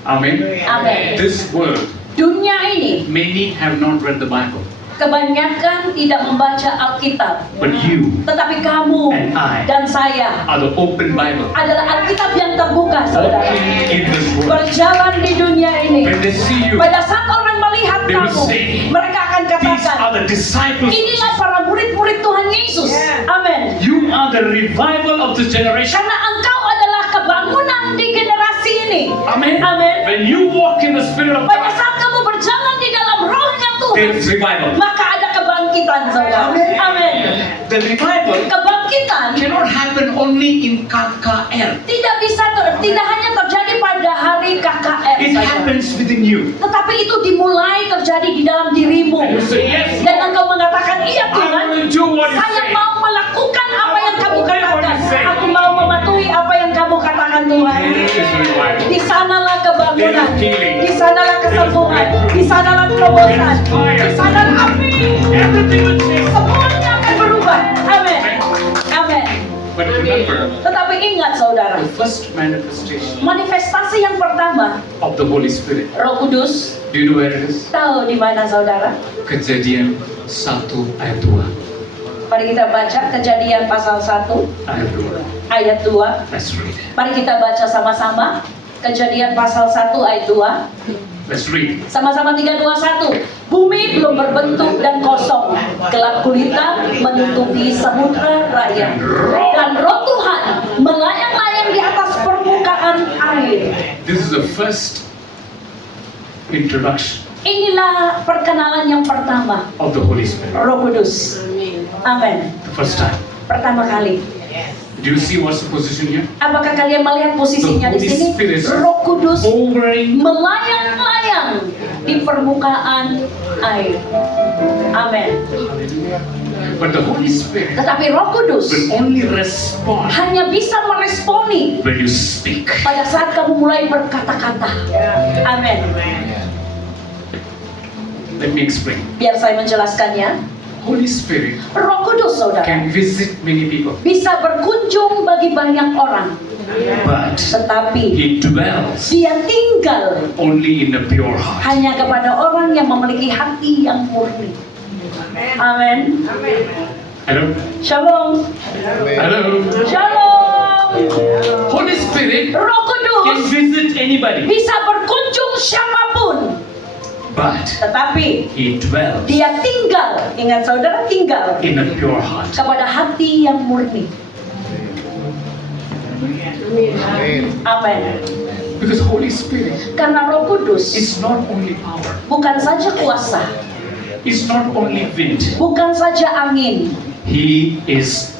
Amen. Amin. This world, Dunia ini many have not read the Bible, kebanyakan tidak membaca Alkitab, but you tetapi kamu And I. dan saya are the open Bible. adalah Alkitab yang terbuka, saudara. Walking in this world. Berjalan di dunia ini. When they see you, Pada saat orang melihat They will kamu, say, mereka akan these katakan, are the disciples. inilah para murid-murid Tuhan Yesus. Amin. You are the revival of this generation. Karena engkau adalah kebangunan di generasi ini. Amen. Amin. When you walk in the Spirit of Pada God, saat kamu berjalan di dalam rohnya Tuhan, there is revival. maka ada kebangkitan, saudara. Amin. The revival Kebangkitan cannot happen only in KKR. tidak hanya terjadi pada hari KKR It saja. happens within you. Tetapi itu dimulai terjadi di dalam dirimu. And you say, yes, Dan engkau mengatakan, iya I Tuhan, will do what you saya say. mau melakukan apa yang kamu obey what katakan. you say. Aku mau mematuhi apa yang kamu katakan, Tuhan. There is revival. Di sanalah kebangunan, There is healing. di sanalah kesembuhan, di sanalah terobosan, There is fire. di sanalah api. Everything will change. Semuanya akan berubah. Amin. Amin. But remember, Tetapi ingat saudara, the first manifestation manifestasi yang pertama of the Holy Spirit. Roh Kudus, Do you know where it is? tahu di mana saudara? Kejadian 1 ayat 2. Mari kita baca Kejadian pasal 1 Ayat 2. ayat 2. Let's read. Mari kita baca sama-sama Kejadian pasal 1 ayat 2. Let's read. Sama-sama 3, 2, 1. Bumi belum berbentuk dan kosong, gelap gulita menutupi samudra raya, dan Roh Tuhan melayang-layang di atas permukaan air. This is the first introduction Inilah perkenalan yang pertama of the Holy Spirit. Roh Kudus. Amin. The first time. Pertama kali. Do you see what's the position here? Apakah kalian melihat posisinya di The sini? Holy Spirit Roh Kudus hovering. melayang-layang di permukaan air. Amin. But the Holy Spirit Tetapi Roh Kudus will only respond hanya bisa meresponi when you speak. pada saat kamu mulai berkata-kata. Amin. Let me explain. Biar saya menjelaskannya. Holy Spirit Roh Kudus, saudara, can visit many people, bisa berkunjung bagi banyak orang. but Tetapi He dwells Dia tinggal only in the pure heart. hanya kepada orang yang memiliki hati yang murni. Amin. Hello? Shalom. Hello? Shalom. Holy Spirit Roh can Kudus visit anybody, bisa berkunjung siapapun. but Tetapi He dwells Dia tinggal, ingat saudara, tinggal in a pure heart. kepada hati yang murni. Amin. Because Holy Spirit Karena Roh Kudus is not only power, bukan saja kuasa, it's not only wind, bukan saja angin. He is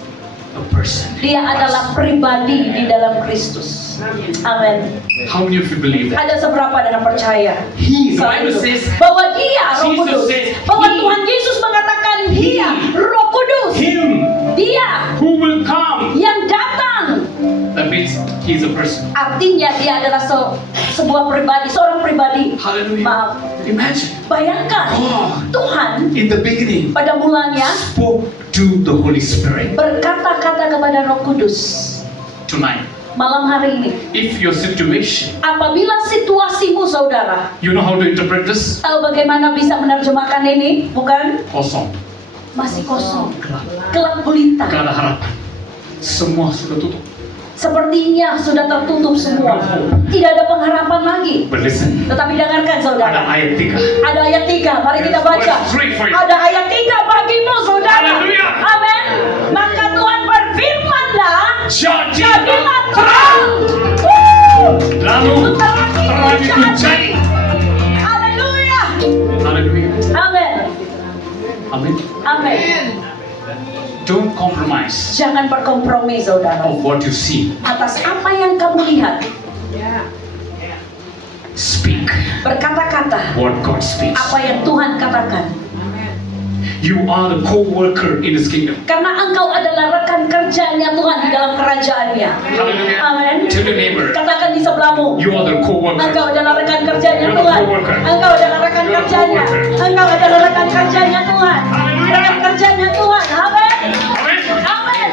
a person. Dia adalah pribadi di dalam Kristus. Amin. How many of you believe that? Ada seberapa dengan percaya? He, the Soal Bible itu. says, Bahwa Dia Roh Jesus Kudus, says, bahwa He- Tuhan Yesus mengatakan Dia Roh Kudus, Him Dia who will come. yang datang. That means He's a person. Artinya Dia adalah sebuah pribadi, seorang pribadi. Hallelujah. Maaf, Imagine bayangkan God Tuhan in the beginning pada mulanya spoke to the Holy Spirit. berkata-kata kepada Roh Kudus. Tonight, Malam hari ini, if your situation, apabila situasimu saudara, you know how to interpret this? tahu bagaimana bisa menerjemahkan ini? Bukan? Kosong, Masih kosong, gelap gulita. gak ada harapan. Semua sudah tutup. Sepertinya sudah tertutup semua. Tidak ada pengharapan lagi. But listen, Tetapi dengarkan ada saudara. ayat 3. Ada ayat 3, mari kita baca. Verse 3 for you. Ada ayat 3 bagimu saudara. Haleluya. Amin. Maka Tuhan berfirmanlah, jadilah Jadilah terang. lalu terang itu jadi. Haleluya. Haleluya. Amin. Amin. Amin. Don't compromise Jangan berkompromi saudara of what you see. atas apa yang kamu lihat. Speak Berkata-kata what God speaks. apa yang Tuhan katakan. You are the co-worker in His kingdom. Karena engkau adalah rekan kerjanya Tuhan di dalam kerajaannya. Hallelujah. Amin. Tell your neighbor, Katakan di sebelahmu, you are the co-worker. engkau adalah rekan kerjanya You're the Tuhan. co-worker. Engkau adalah rekan You're the kerjanya. co-worker. Engkau adalah rekan kerjanya Tuhan. Hallelujah. Rekan kerjanya Tuhan. Amin. Amen. Amin.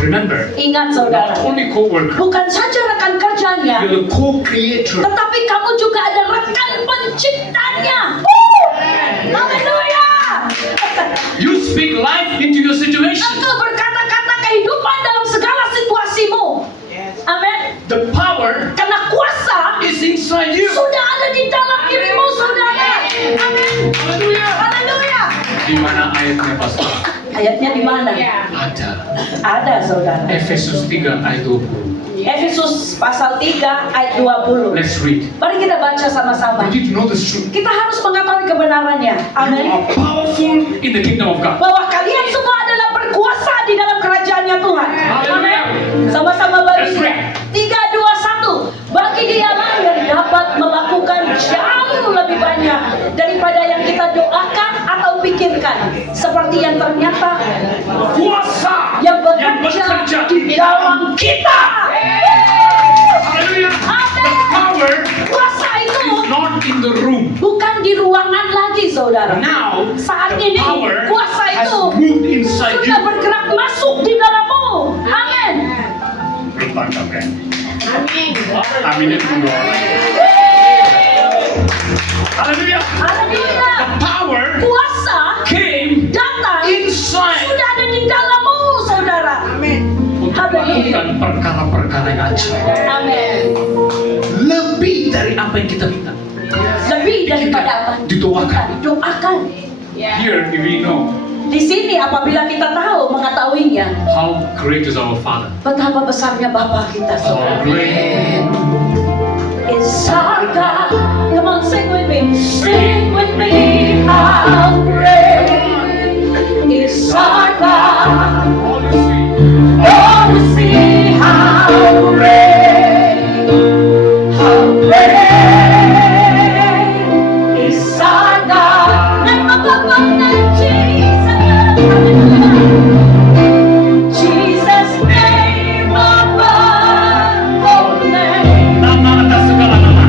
Remember, Ingat saudara, not only co-worker, bukan saja rekan kerjanya, you're the co-creator. tetapi kamu juga ada rekan penciptanya. Haleluya. You speak life into your situation. Engkau berkata-kata kehidupan dalam segala situasimu. Amin. The power Karena kuasa is inside you. sudah ada di dalam dirimu, saudara. Amin. Hallelujah. Haleluya. Di mana ayatnya, Pastor? Ayatnya di mana? Ada. Ada, saudara. Efesus 3 ayat 20. Efesus pasal 3 ayat 20. Let's read. Mari kita baca sama-sama. We need to know this truth. Kita harus mengetahui kebenarannya. You Amin. are powerful in the kingdom of God. Bahwa kalian semua adalah berkuasa di dalam kerajaannya Tuhan. Amin. Sama-sama bagi Let's dia. read. 3, 2, 1. Bagi dialah yang dapat melakukan jauh lebih banyak daripada yang kita doakan atau pikirkan. Seperti yang ternyata Kuasa yang bekerja di dalam kita. Hallelujah. The power Kuasa itu is not in the room. bukan di ruangan lagi, saudara. Now, Saat the ini power kuasa has itu moved inside you. sudah bergerak masuk di dalammu. lipat apa? Amin. Amin itu dua. Haleluya. Haleluya. The power Kuasa came datang inside sudah ada di dalammu, saudara. Amin. untuk melakukan perkara-perkara yang ajaib. Amin. Lebih dari apa yang kita minta. Lebih daripada apa? Didoakan. Doakan. Here we know Di sini apabila kita tahu mengetahuinya, how great is our Father. betapa besarnya Bapa kita, How saudara. great Is our God. Come on, sing with me. Sing with me. How great is our God. all you see. Oh, we see how great is our God. Name above all name, Jesus. Jesus, name above all name. Nama atas segala nama.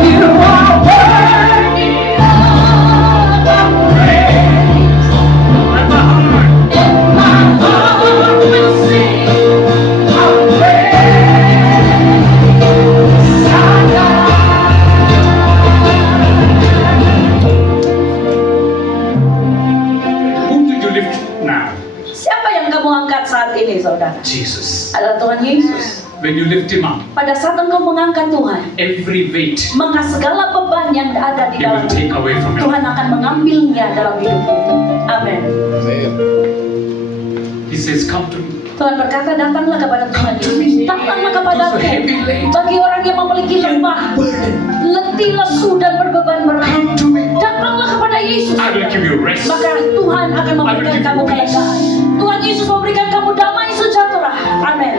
You are worthy of the praise. Let my heart In my heart will sing how great is our God. Who do you lift now? Siapa yang kamu angkat saat ini, saudara? Jesus. Adalah Tuhan Yesus. When you lift him up, Pada saat engkau mengangkat Tuhan, every weight maka segala beban yang ada di he will dalammu, take away from you. Tuhan akan mengambilnya dalam hidupmu. Amin. He says, come to me. Tuhan berkata, datanglah kepada Tuhan Yesus. Datanglah kepadaku. Bagi orang yang memiliki lemah, letih, lesu, dan berbeban berat, Come to me. datanglah kepada Yesus. I will give you rest. Maka Tuhan akan memberikan kamu kelegaan. Tuhan Yesus memberikan kamu damai sejahtera. Amin.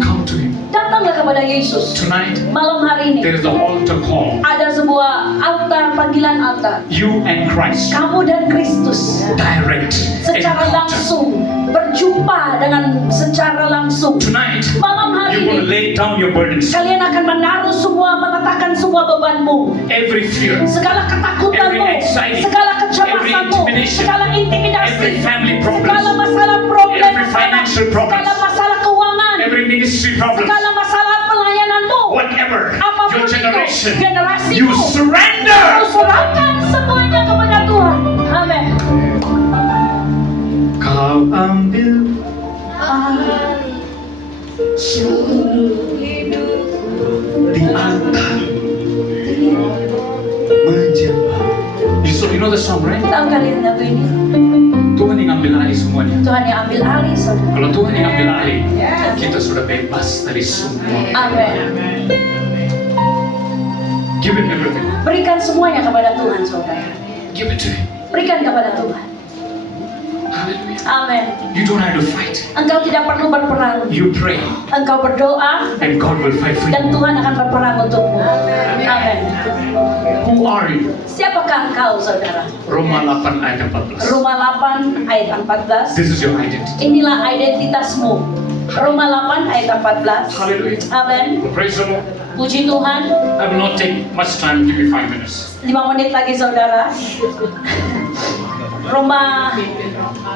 Come to him. Datanglah kepada Yesus. Tonight, Malam hari ini there is an altar call. ada sebuah altar, panggilan altar. You and Christ. Kamu dan Kristus Direct secara encounter. langsung berjumpa dengan secara langsung. Tonight, Malam hari you will ini lay down your burdens. kalian akan menaruh semua, meletakkan semua bebanmu, Every fear, segala ketakutanmu, Every anxiety, segala every kecemasanmu, intimidation, segala intimidasi, every family problem, segala masalah problem, every financial problem, segala masalah keuangan, every ministry problem, segala masalah pelayananmu, whatever apapun your itu, generation, you generasimu, kau surrender. serahkan semuanya kepada Tuhan. Amin. Kau ambil di altar menjambah. You know the song, right? Tahu kalian lagu ini? Tuhan yang ambil alih semuanya. Tuhan yang ambil alih, saudara. Kalau Tuhan yang ambil alih, kita sudah bebas dari semua. Amin. Give him everything. Berikan semuanya kepada Tuhan, saudara. Give it to him. Berikan kepada Tuhan. Hallelujah. Amin. You don't have to fight. Engkau tidak perlu berperang. You pray, Engkau berdoa and God will fight for dan you. Tuhan akan berperang untukmu. Amin. Who are you? Siapakah engkau, saudara? Roma 8 ayat 14. Roma 8 ayat 14. This is your identity. Inilah identitasmu. Roma 8 ayat 14. Hallelujah. Amin. Praise the Lord. Puji Tuhan. I will not take much time. Give me 5 minutes. 5 menit lagi, saudara. Roma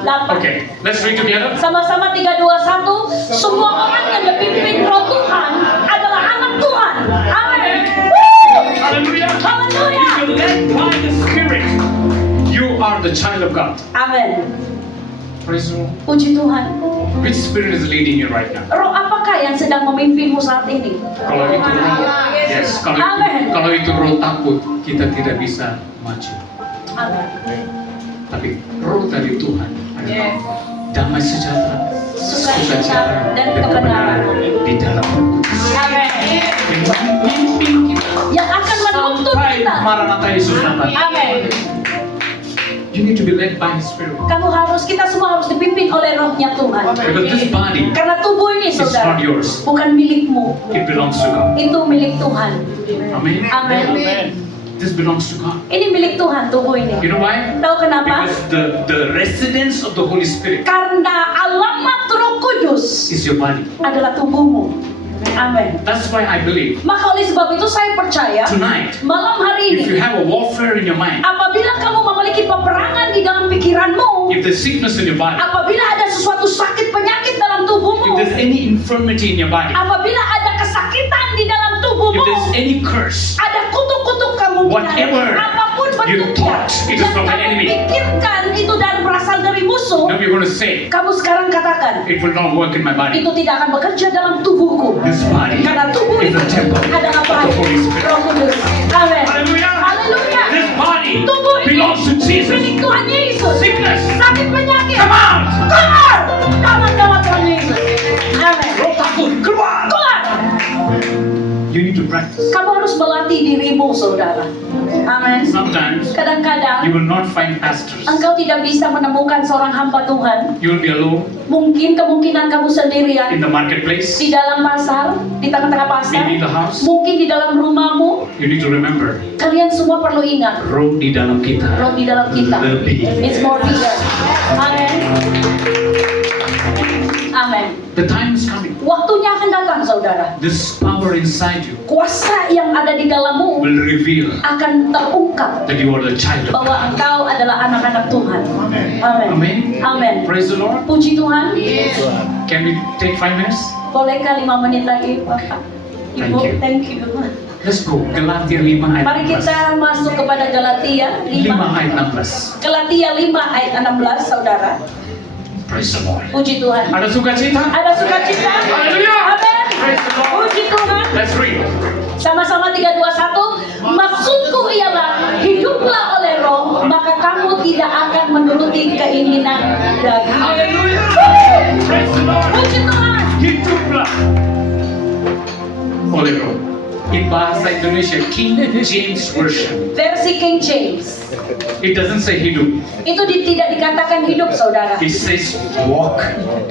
8. Okay, let's read together. Sama-sama 3, 2, 1. Semua orang yang dipimpin Roh Tuhan adalah anak Tuhan. Amin. Hallelujah. Haleluya. If you're led by the Spirit, you are the child of God. Amin. Praise the Lord. Puji Tuhan. Which spirit is leading you right now? Roh apakah yang sedang memimpinmu saat ini? Kalau itu roh, yes. Amen. Kalau itu roh takut, kita tidak bisa maju. Amin. Tapi roh dari Tuhan adalah damai sejahtera, Sukacita dan kebenaran. di dalam Roh Kudus. Amin. Yang memimpin kita Yang akan menuntun sampai kita. Maranatha Yesus datang. Amin. You need to be led by His Spirit. Kita semua harus dipimpin oleh Rohnya Tuhan. Because this body Karena tubuh ini, is saudara, not yours. bukan milikmu. It belongs to God. Itu milik Tuhan. Amen. Amin. This belongs to God. Ini milik Tuhan, tubuh ini. You know why? Tahu kenapa? Because the residence of the Holy Spirit Karena alamat Roh Kudus is your body. adalah tubuhmu. Amin. That's why I believe Maka oleh sebab itu saya percaya tonight, malam hari if you ini, have a warfare in your mind, apabila kamu memiliki peperangan di dalam pikiranmu, if there's sickness in your body, apabila ada sesuatu sakit penyakit dalam tubuhmu, tubuhmu, there's any infirmity in your body, apabila ada kesakitan di dalam if tubuhmu, there's any curse, ada kutuk-kutuk kemungkinan, whatever apapun you bentuknya thought it is yang from the kamu enemy, pikirkan itu dan berasal dari musuh, now you're going to say, kamu sekarang katakan, it will not work in my body. itu tidak akan bekerja dalam tubuhku. This body Karena tubuh is itu a temple adalah of the bait Holy Spirit. Roh Kudus. Amin. Hallelujah. Haleluya. This body Tubuh ini belongs to Jesus. milik Tuhan Yesus. Sickness, Sakit penyakit, come out. keluar dalam nama Tuhan Yesus. Amin. Roh takut, keluar. Keluar. You need to practice. Kamu harus melatih dirimu, saudara. Amin. Sometimes you Kadang-kadang will not find pastors. engkau tidak bisa menemukan seorang hamba Tuhan. You will be alone Mungkin kemungkinan kamu sendirian in the marketplace, di dalam pasar, di tengah-tengah pasar, maybe in the house. mungkin di dalam rumahmu. You need to remember, Kalian semua perlu ingat, roh di dalam kita roh di dalam kita. lebih. It's more bigger. Amin. Amin. The time is coming. Waktunya akan datang, saudara. This power inside you Kuasa yang ada di dalammu will reveal akan terungkap that you are the child of God. bahwa engkau adalah anak-anak Tuhan. Amin. Amen. Amin. Praise the Lord. Puji Tuhan. Can we take 5 minutes? Bolehkah 5 menit lagi, Bapak? Ibu, Thank you. thank you. Let's go. Galatia 5 ayat Mari 16. kita masuk kepada Galatia 5 5. ayat 16. Galatia 5 ayat 16, saudara. Praise the Lord. Puji Tuhan. Ada sukacita? Ada sukacita? Haleluya. Amin. Praise the Lord. Puji Tuhan. Let's read. Sama-sama 3, 2, 1. Maksudku ialah hiduplah oleh roh, maka kamu tidak akan menuruti keinginan daging. Haleluya. Praise the Lord. Puji Tuhan. Hiduplah oleh roh. In bahasa Indonesia, King James Version, Versi King James. it doesn't say hidup. Itu tidak dikatakan hidup, saudara. It says walk.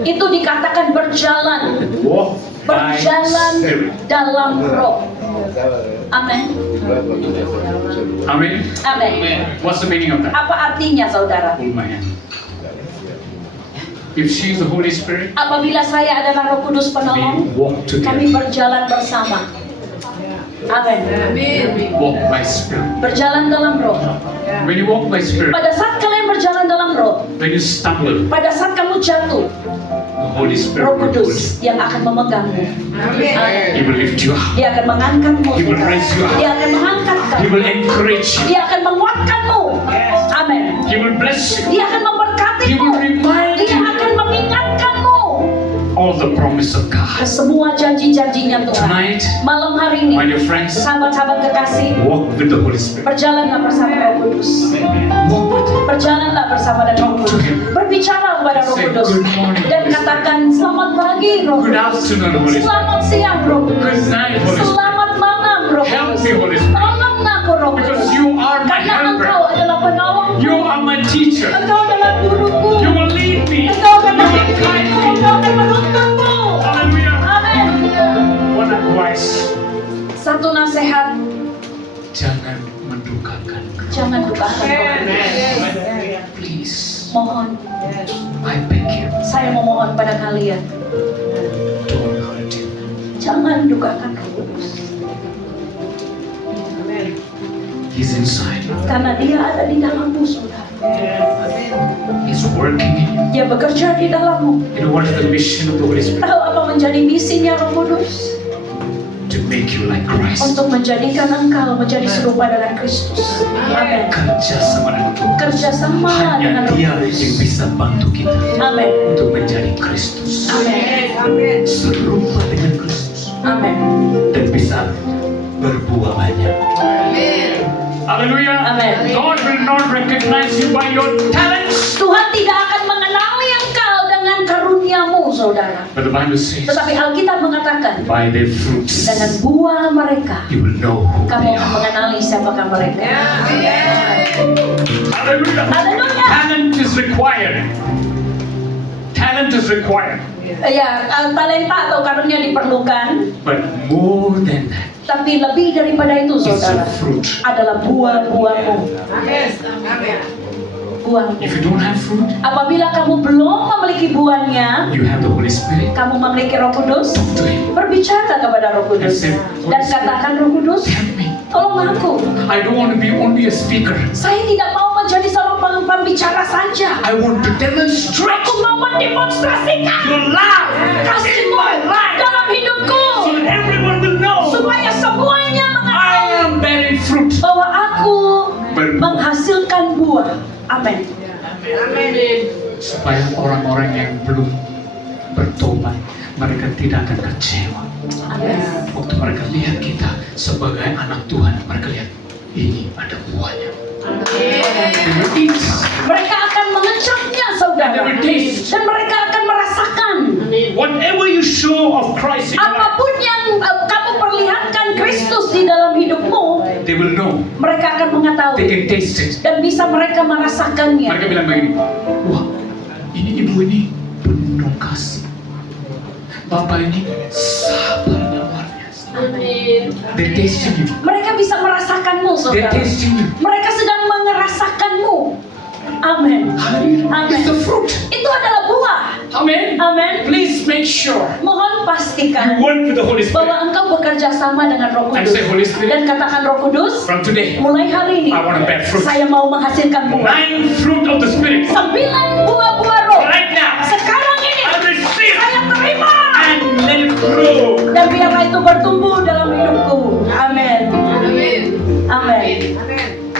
Itu dikatakan berjalan. Walk by Berjalan Spirit. dalam roh. Amin. Amen. Amin. What's the meaning of that? Apa artinya, saudara? Hold my hand. If she is the Holy Spirit, Apabila saya adalah Roh Kudus penolong, we walk kami together. berjalan bersama. Amin. Walk by Spirit. Berjalan dalam roh. When you walk by Spirit, Pada saat kalian berjalan dalam roh, when you stumble, pada saat kamu jatuh, the Holy Spirit Roh will hold you. Kudus yang akan memegangmu. He will lift you up. Dia akan mengangkatmu. He will saudara. raise you up. Dia akan mengangkat He kamu. will encourage you. Dia akan menguatkanmu. Amin. He will bless you. Dia akan memberkatimu. He will remind Dia you akan mengingatkanmu all the promise of God. semua janji-janjinya Tuhan. Tonight, Malam hari ini, my dear friends, sahabat-sahabat kekasih, walk with the Holy Spirit. berjalanlah bersama Roh Kudus. Walk with Him. Berjalanlah bersama dengan Roh Talk to Kudus. Him. Berbicara kepada Roh Say, Kudus "Good morning, dan Holy katakan selamat pagi Roh Good Kudus. afternoon, Holy Spirit. Selamat siang Roh Kudus. Good night, Holy Spirit. Selamat malam Roh Help Kudus. me, Holy Spirit. Tolonglah aku Roh Kudus. Because you are my Karena helper. Engkau adalah penolongku. You are my teacher. Engkau adalah guruku. You will lead me. Engkau akan You will guide membimbingku. me. Engkau akan menuntunku. Hallelujah. Amin. One advice. Satu nasihat, Jangan mendukakan. jangan dukakan Roh Kudus. Please. Mohon, I beg you. saya memohon pada kalian, Don't hurt him. jangan dukakan Roh Kudus. He's inside. Karena dia ada di dalammu, saudara. He's working in you. Dia bekerja di dalammu. You know what is the mission of the Holy Spirit? Tahu apa menjadi misinya Roh Kudus? To make you like Christ. Untuk menjadikan engkau menjadi serupa dengan Kristus. Amin. Kerja sama dengan Tuhan. Kerja sama Hanya dengan Roh Dia Kudus. yang bisa bantu kita Amin. untuk menjadi Kristus. Amin. Serupa dengan Kristus. Amin. Dan bisa berbuah banyak. Hallelujah. Amen. God will not recognize you by your talents. Tuhan tidak akan mengenali engkau dengan karuniamu, saudara. But the Bible says, Tetapi Alkitab mengatakan, by their fruits, dengan buah mereka, you will know who kamu they akan are. mengenali siapakah mereka. Hallelujah. Haleluya. Talent is required. Talent is required. Ya, talenta atau karunia diperlukan, But more than that tapi lebih daripada itu, is your saudara, fruit. adalah buah-buahmu. Buahmu. If you don't have fruit, Apabila kamu belum memiliki buahnya, you have the Holy Spirit. kamu memiliki Roh Kudus, Talk to Him. berbicara kepada Roh Kudus dan katakan, Roh Kudus, Help me. tolong aku. I don't want to be only a speaker. Saya tidak mau menjadi seorang pembicara saja. I want to demonstrate Aku mau mendemonstrasikan your love kasih-Mu dalam hidupku, so that everyone will know supaya semuanya I mengetahui am bearing fruit. bahwa aku menghasilkan buah. Amin. Supaya orang-orang yang belum bertobat, mereka tidak akan kecewa. Amin. Waktu mereka lihat kita sebagai anak Tuhan, mereka lihat ini ada buahnya. They will eat. Mereka akan mengecapnya, saudara, dan mereka akan merasakan Whatever you show of Christ in your life, apapun yang kamu perlihatkan Kristus di dalam hidupmu, they will know. mereka akan They mengetahui can taste it. dan bisa mereka merasakannya. Mereka bilang begini, wah, ini ibu ini penuh kasih. Bapak ini sabarnya luar biasa. They tasting you. Mereka bisa merasakanmu, They saudara. tasting you. Mereka sedang merasakanmu. Amin. Amin. It's the fruit. Itu adalah buah. Amen. Amin. Please make sure Mohon you pastikan work with the Holy Spirit. bahwa engkau bekerja sama dengan Roh And Kudus. say, Holy Spirit, Dan katakan, Roh Kudus, from today, mulai hari ini I want to bear fruit. saya mau menghasilkan buah. 9 fruit of the Spirit. 9 buah-buah roh. Right now, Sekarang ini I receive saya terima. and let it grow. Dan biarlah itu bertumbuh dalam hidupku. Amin. Amin.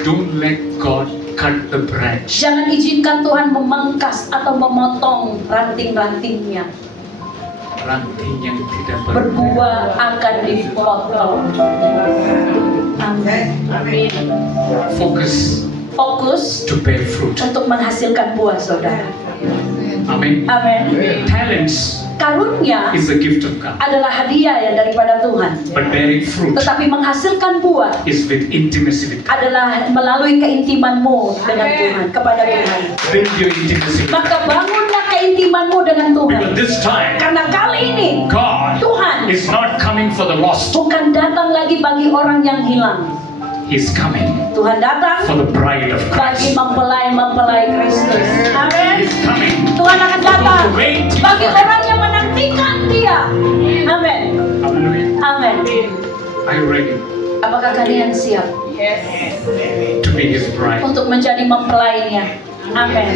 Don't let God cut the branch. Jangan izinkan Tuhan memangkas atau memotong ranting-rantingnya. Ranting yang tidak Berbuah akan dipotong. Amin. fokus Fokus to bear fruit. untuk menghasilkan buah, saudara. Amen. Amin. Talents Karunia is a gift of God, adalah hadiah ya daripada Tuhan. but bearing fruit Tetapi menghasilkan buah is with intimacy with God. adalah melalui keintimanmu dengan Tuhan, kepada Tuhan. Build your intimacy with God. Maka bangunlah keintimanmu dengan Tuhan. Because this time, Karena kali ini God Tuhan is not coming for the lost. bukan datang lagi bagi orang yang hilang. He's coming Tuhan datang for the bride of bagi Christ. mempelai-mempelai Kristus. Amin. He's coming Tuhan akan datang for waiting bagi for orang yang menantikan Dia. Amin. Hallelujah. Amin. Are you ready Apakah kalian siap to be His bride? untuk menjadi mempelainya? Amin.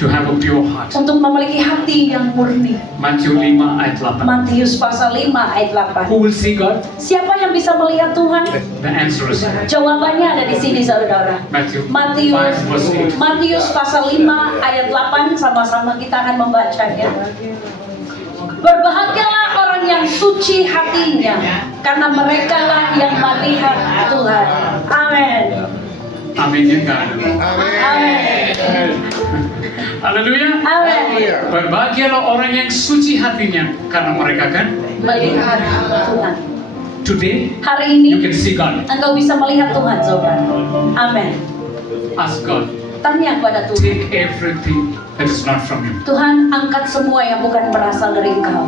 To have a pure heart. Untuk memiliki hati yang murni. Matthew 5 ayat 8. Matius pasal 5 ayat 8. Who will see God? Siapa yang bisa melihat Tuhan? The answer is Jawabannya ada di sini, saudara. Matthew 5 Matius verse 8. Matius pasal 5 ayat 8, sama-sama kita akan membacanya. Berbahagialah orang yang suci hatinya, karena merekalah yang melihat Tuhan. Amin. Amin ya God. Amin. Haleluya. Amin. Berbahagialah orang yang suci hatinya, karena mereka kan Melihat Tuhan. today Hari you ini can see God. engkau bisa melihat Tuhan, saudara. Amin. Ask God. Tanya kepada Tuhan. Take everything that is not from you, Tuhan, angkat semua yang bukan berasal dari Engkau,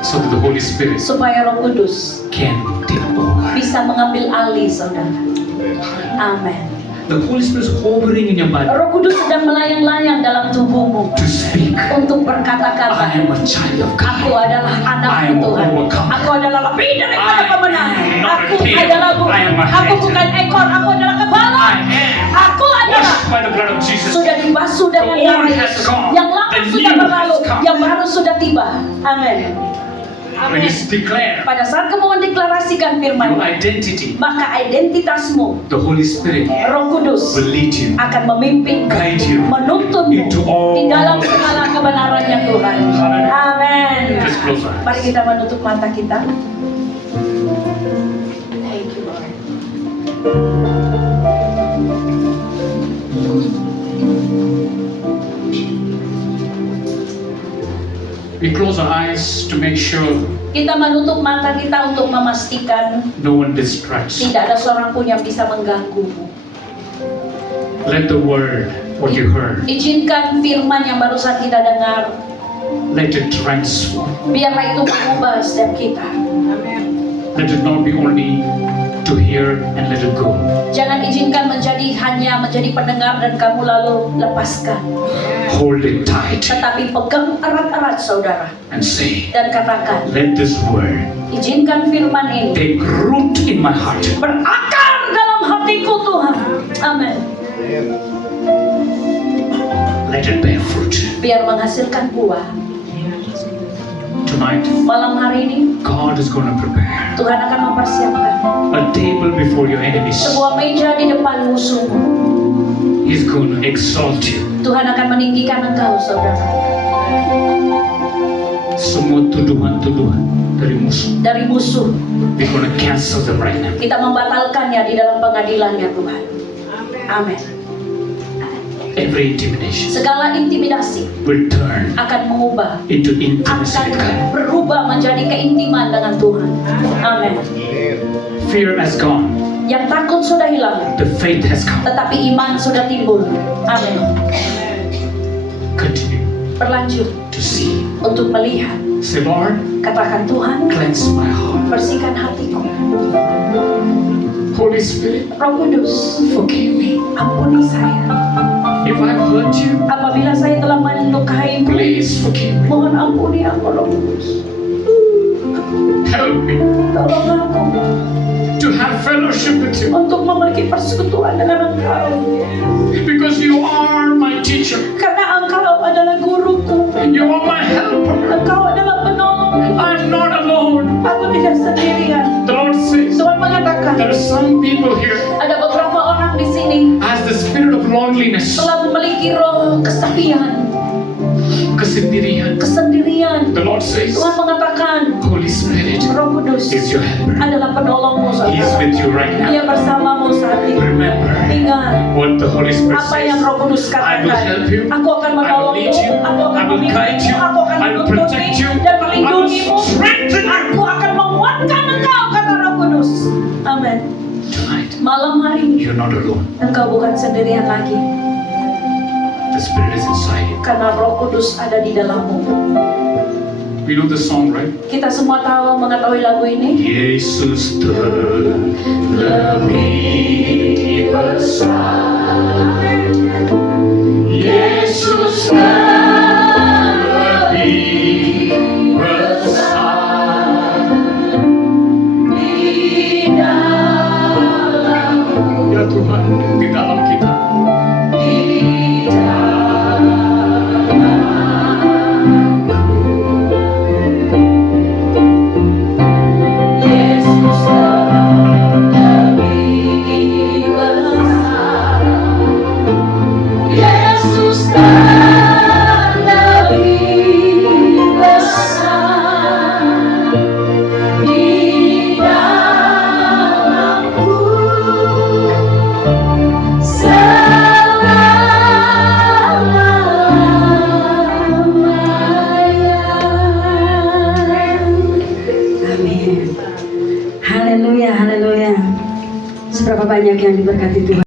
so that the Holy Spirit supaya Roh Kudus can take over. bisa mengambil alih, saudara. Amin. The Holy Spirit is hovering in your body Roh Kudus sedang melayang-layang dalam tubuhmu to speak. untuk I berkata-kata. am a child of Aku God. adalah anak I am Tuhan. overcome. Aku adalah lebih daripada I pemenang. am not Aku a tail. adalah I am a aku head. bukan ekor. Aku adalah kepala. I am Aku adalah washed by the blood of Jesus. sudah dibasuh dengan The old darah has Yesus. gone. Yang lama The sudah new berlalu, has come. yang baru sudah tiba. Amin. When it's declared Pada saat kamu mendeklarasikan your firman, identity, maka identitasmu, the Holy Spirit Roh Kudus will lead you, akan memimpin, guide you menuntunmu into all di dalam segala kebenarannya Tuhan. Amin. Let's close our eyes. Mari kita menutup mata kita. Thank you, Lord. We close our eyes to make sure Kita menutup mata kita untuk memastikan no one distracts. tidak ada seorang pun yang bisa mengganggumu. Let the word, what you heard, Izinkan firman yang barusan kita dengar, let it transform. biarlah itu mengubah setiap kita. Let it not be only to hear and let it go. Jangan izinkan hanya menjadi pendengar dan kamu lalu lepaskan. Hold it tight Tetapi pegang erat-erat, saudara, and say, dan katakan, let this word izinkan firman ini take root in my heart. berakar dalam hatiku, Tuhan. Amin. Let it bear fruit. Biar menghasilkan buah. Tonight, Malam hari ini God is going to prepare Tuhan akan mempersiapkan a table before your enemies. sebuah meja di depan musuhmu. He's going to exalt you. Tuhan akan meninggikan engkau, saudara. Semua tuduhan-tuduhan dari musuh, we're going to cancel them right now. Kita membatalkannya di dalam pengadilan-Nya Tuhan. Amin. Every intimidation Segala intimidasi will turn akan mengubah, into intimacy akan with God. berubah menjadi keintiman dengan Tuhan. Amin. Fear has gone. Yang takut sudah hilang, The faith has come. tetapi iman sudah timbul. Amin. Continue Berlanjut to see. untuk melihat. Say, Lord, Katakan, Tuhan, cleanse my heart. bersihkan hatiku. Holy Spirit, Roh Kudus, forgive me. ampuni saya. If I've hurt you, Apabila saya telah melukai-Mu, please forgive me. mohon ampuni aku, Roh Kudus. Help me Tolong aku to have fellowship with you. untuk memiliki persekutuan dengan Engkau. Because you are my teacher. Karena Engkau adalah guruku. You are my helper. Engkau adalah penolong. I'm not alone. Aku tidak sendirian. The Lord says Tuhan mengatakan, there are some people here ada beberapa orang di sini as the spirit of loneliness, telah memiliki roh kesepian, kesendirian. kesendirian. The Lord says, Tuhan mengatakan, Holy Spirit Roh Kudus is your helper. adalah penolongmu, He is saudara. with you right now. Dia bersamamu saat ini. Remember Ingat what the Holy Spirit apa yang says. Roh Kudus I will katakan. help you. Aku akan I will menolongmu, lead you. aku akan I will membimbingmu, guide you. aku akan I will menuntuni protect you. dan I will melindungimu. strengthen you. Aku akan menguatkan engkau, kata Roh Kudus. Amin. Tonight, Malam hari ini you're not alone. engkau bukan sendirian lagi, The Spirit is inside you. karena Roh Kudus ada di dalammu. We know the song, right? Kita semua tahu mengetahui lagu ini. Yesus terlebih besar. Yesus terlebih besar. Di dalam, Ya Tuhan, di dalam kita. di Yesus terlebih besar. Yesus terlebih besar di dalamku selamanya. Amin. Haleluya, haleluya. Seberapa banyak yang diberkati Tuhan.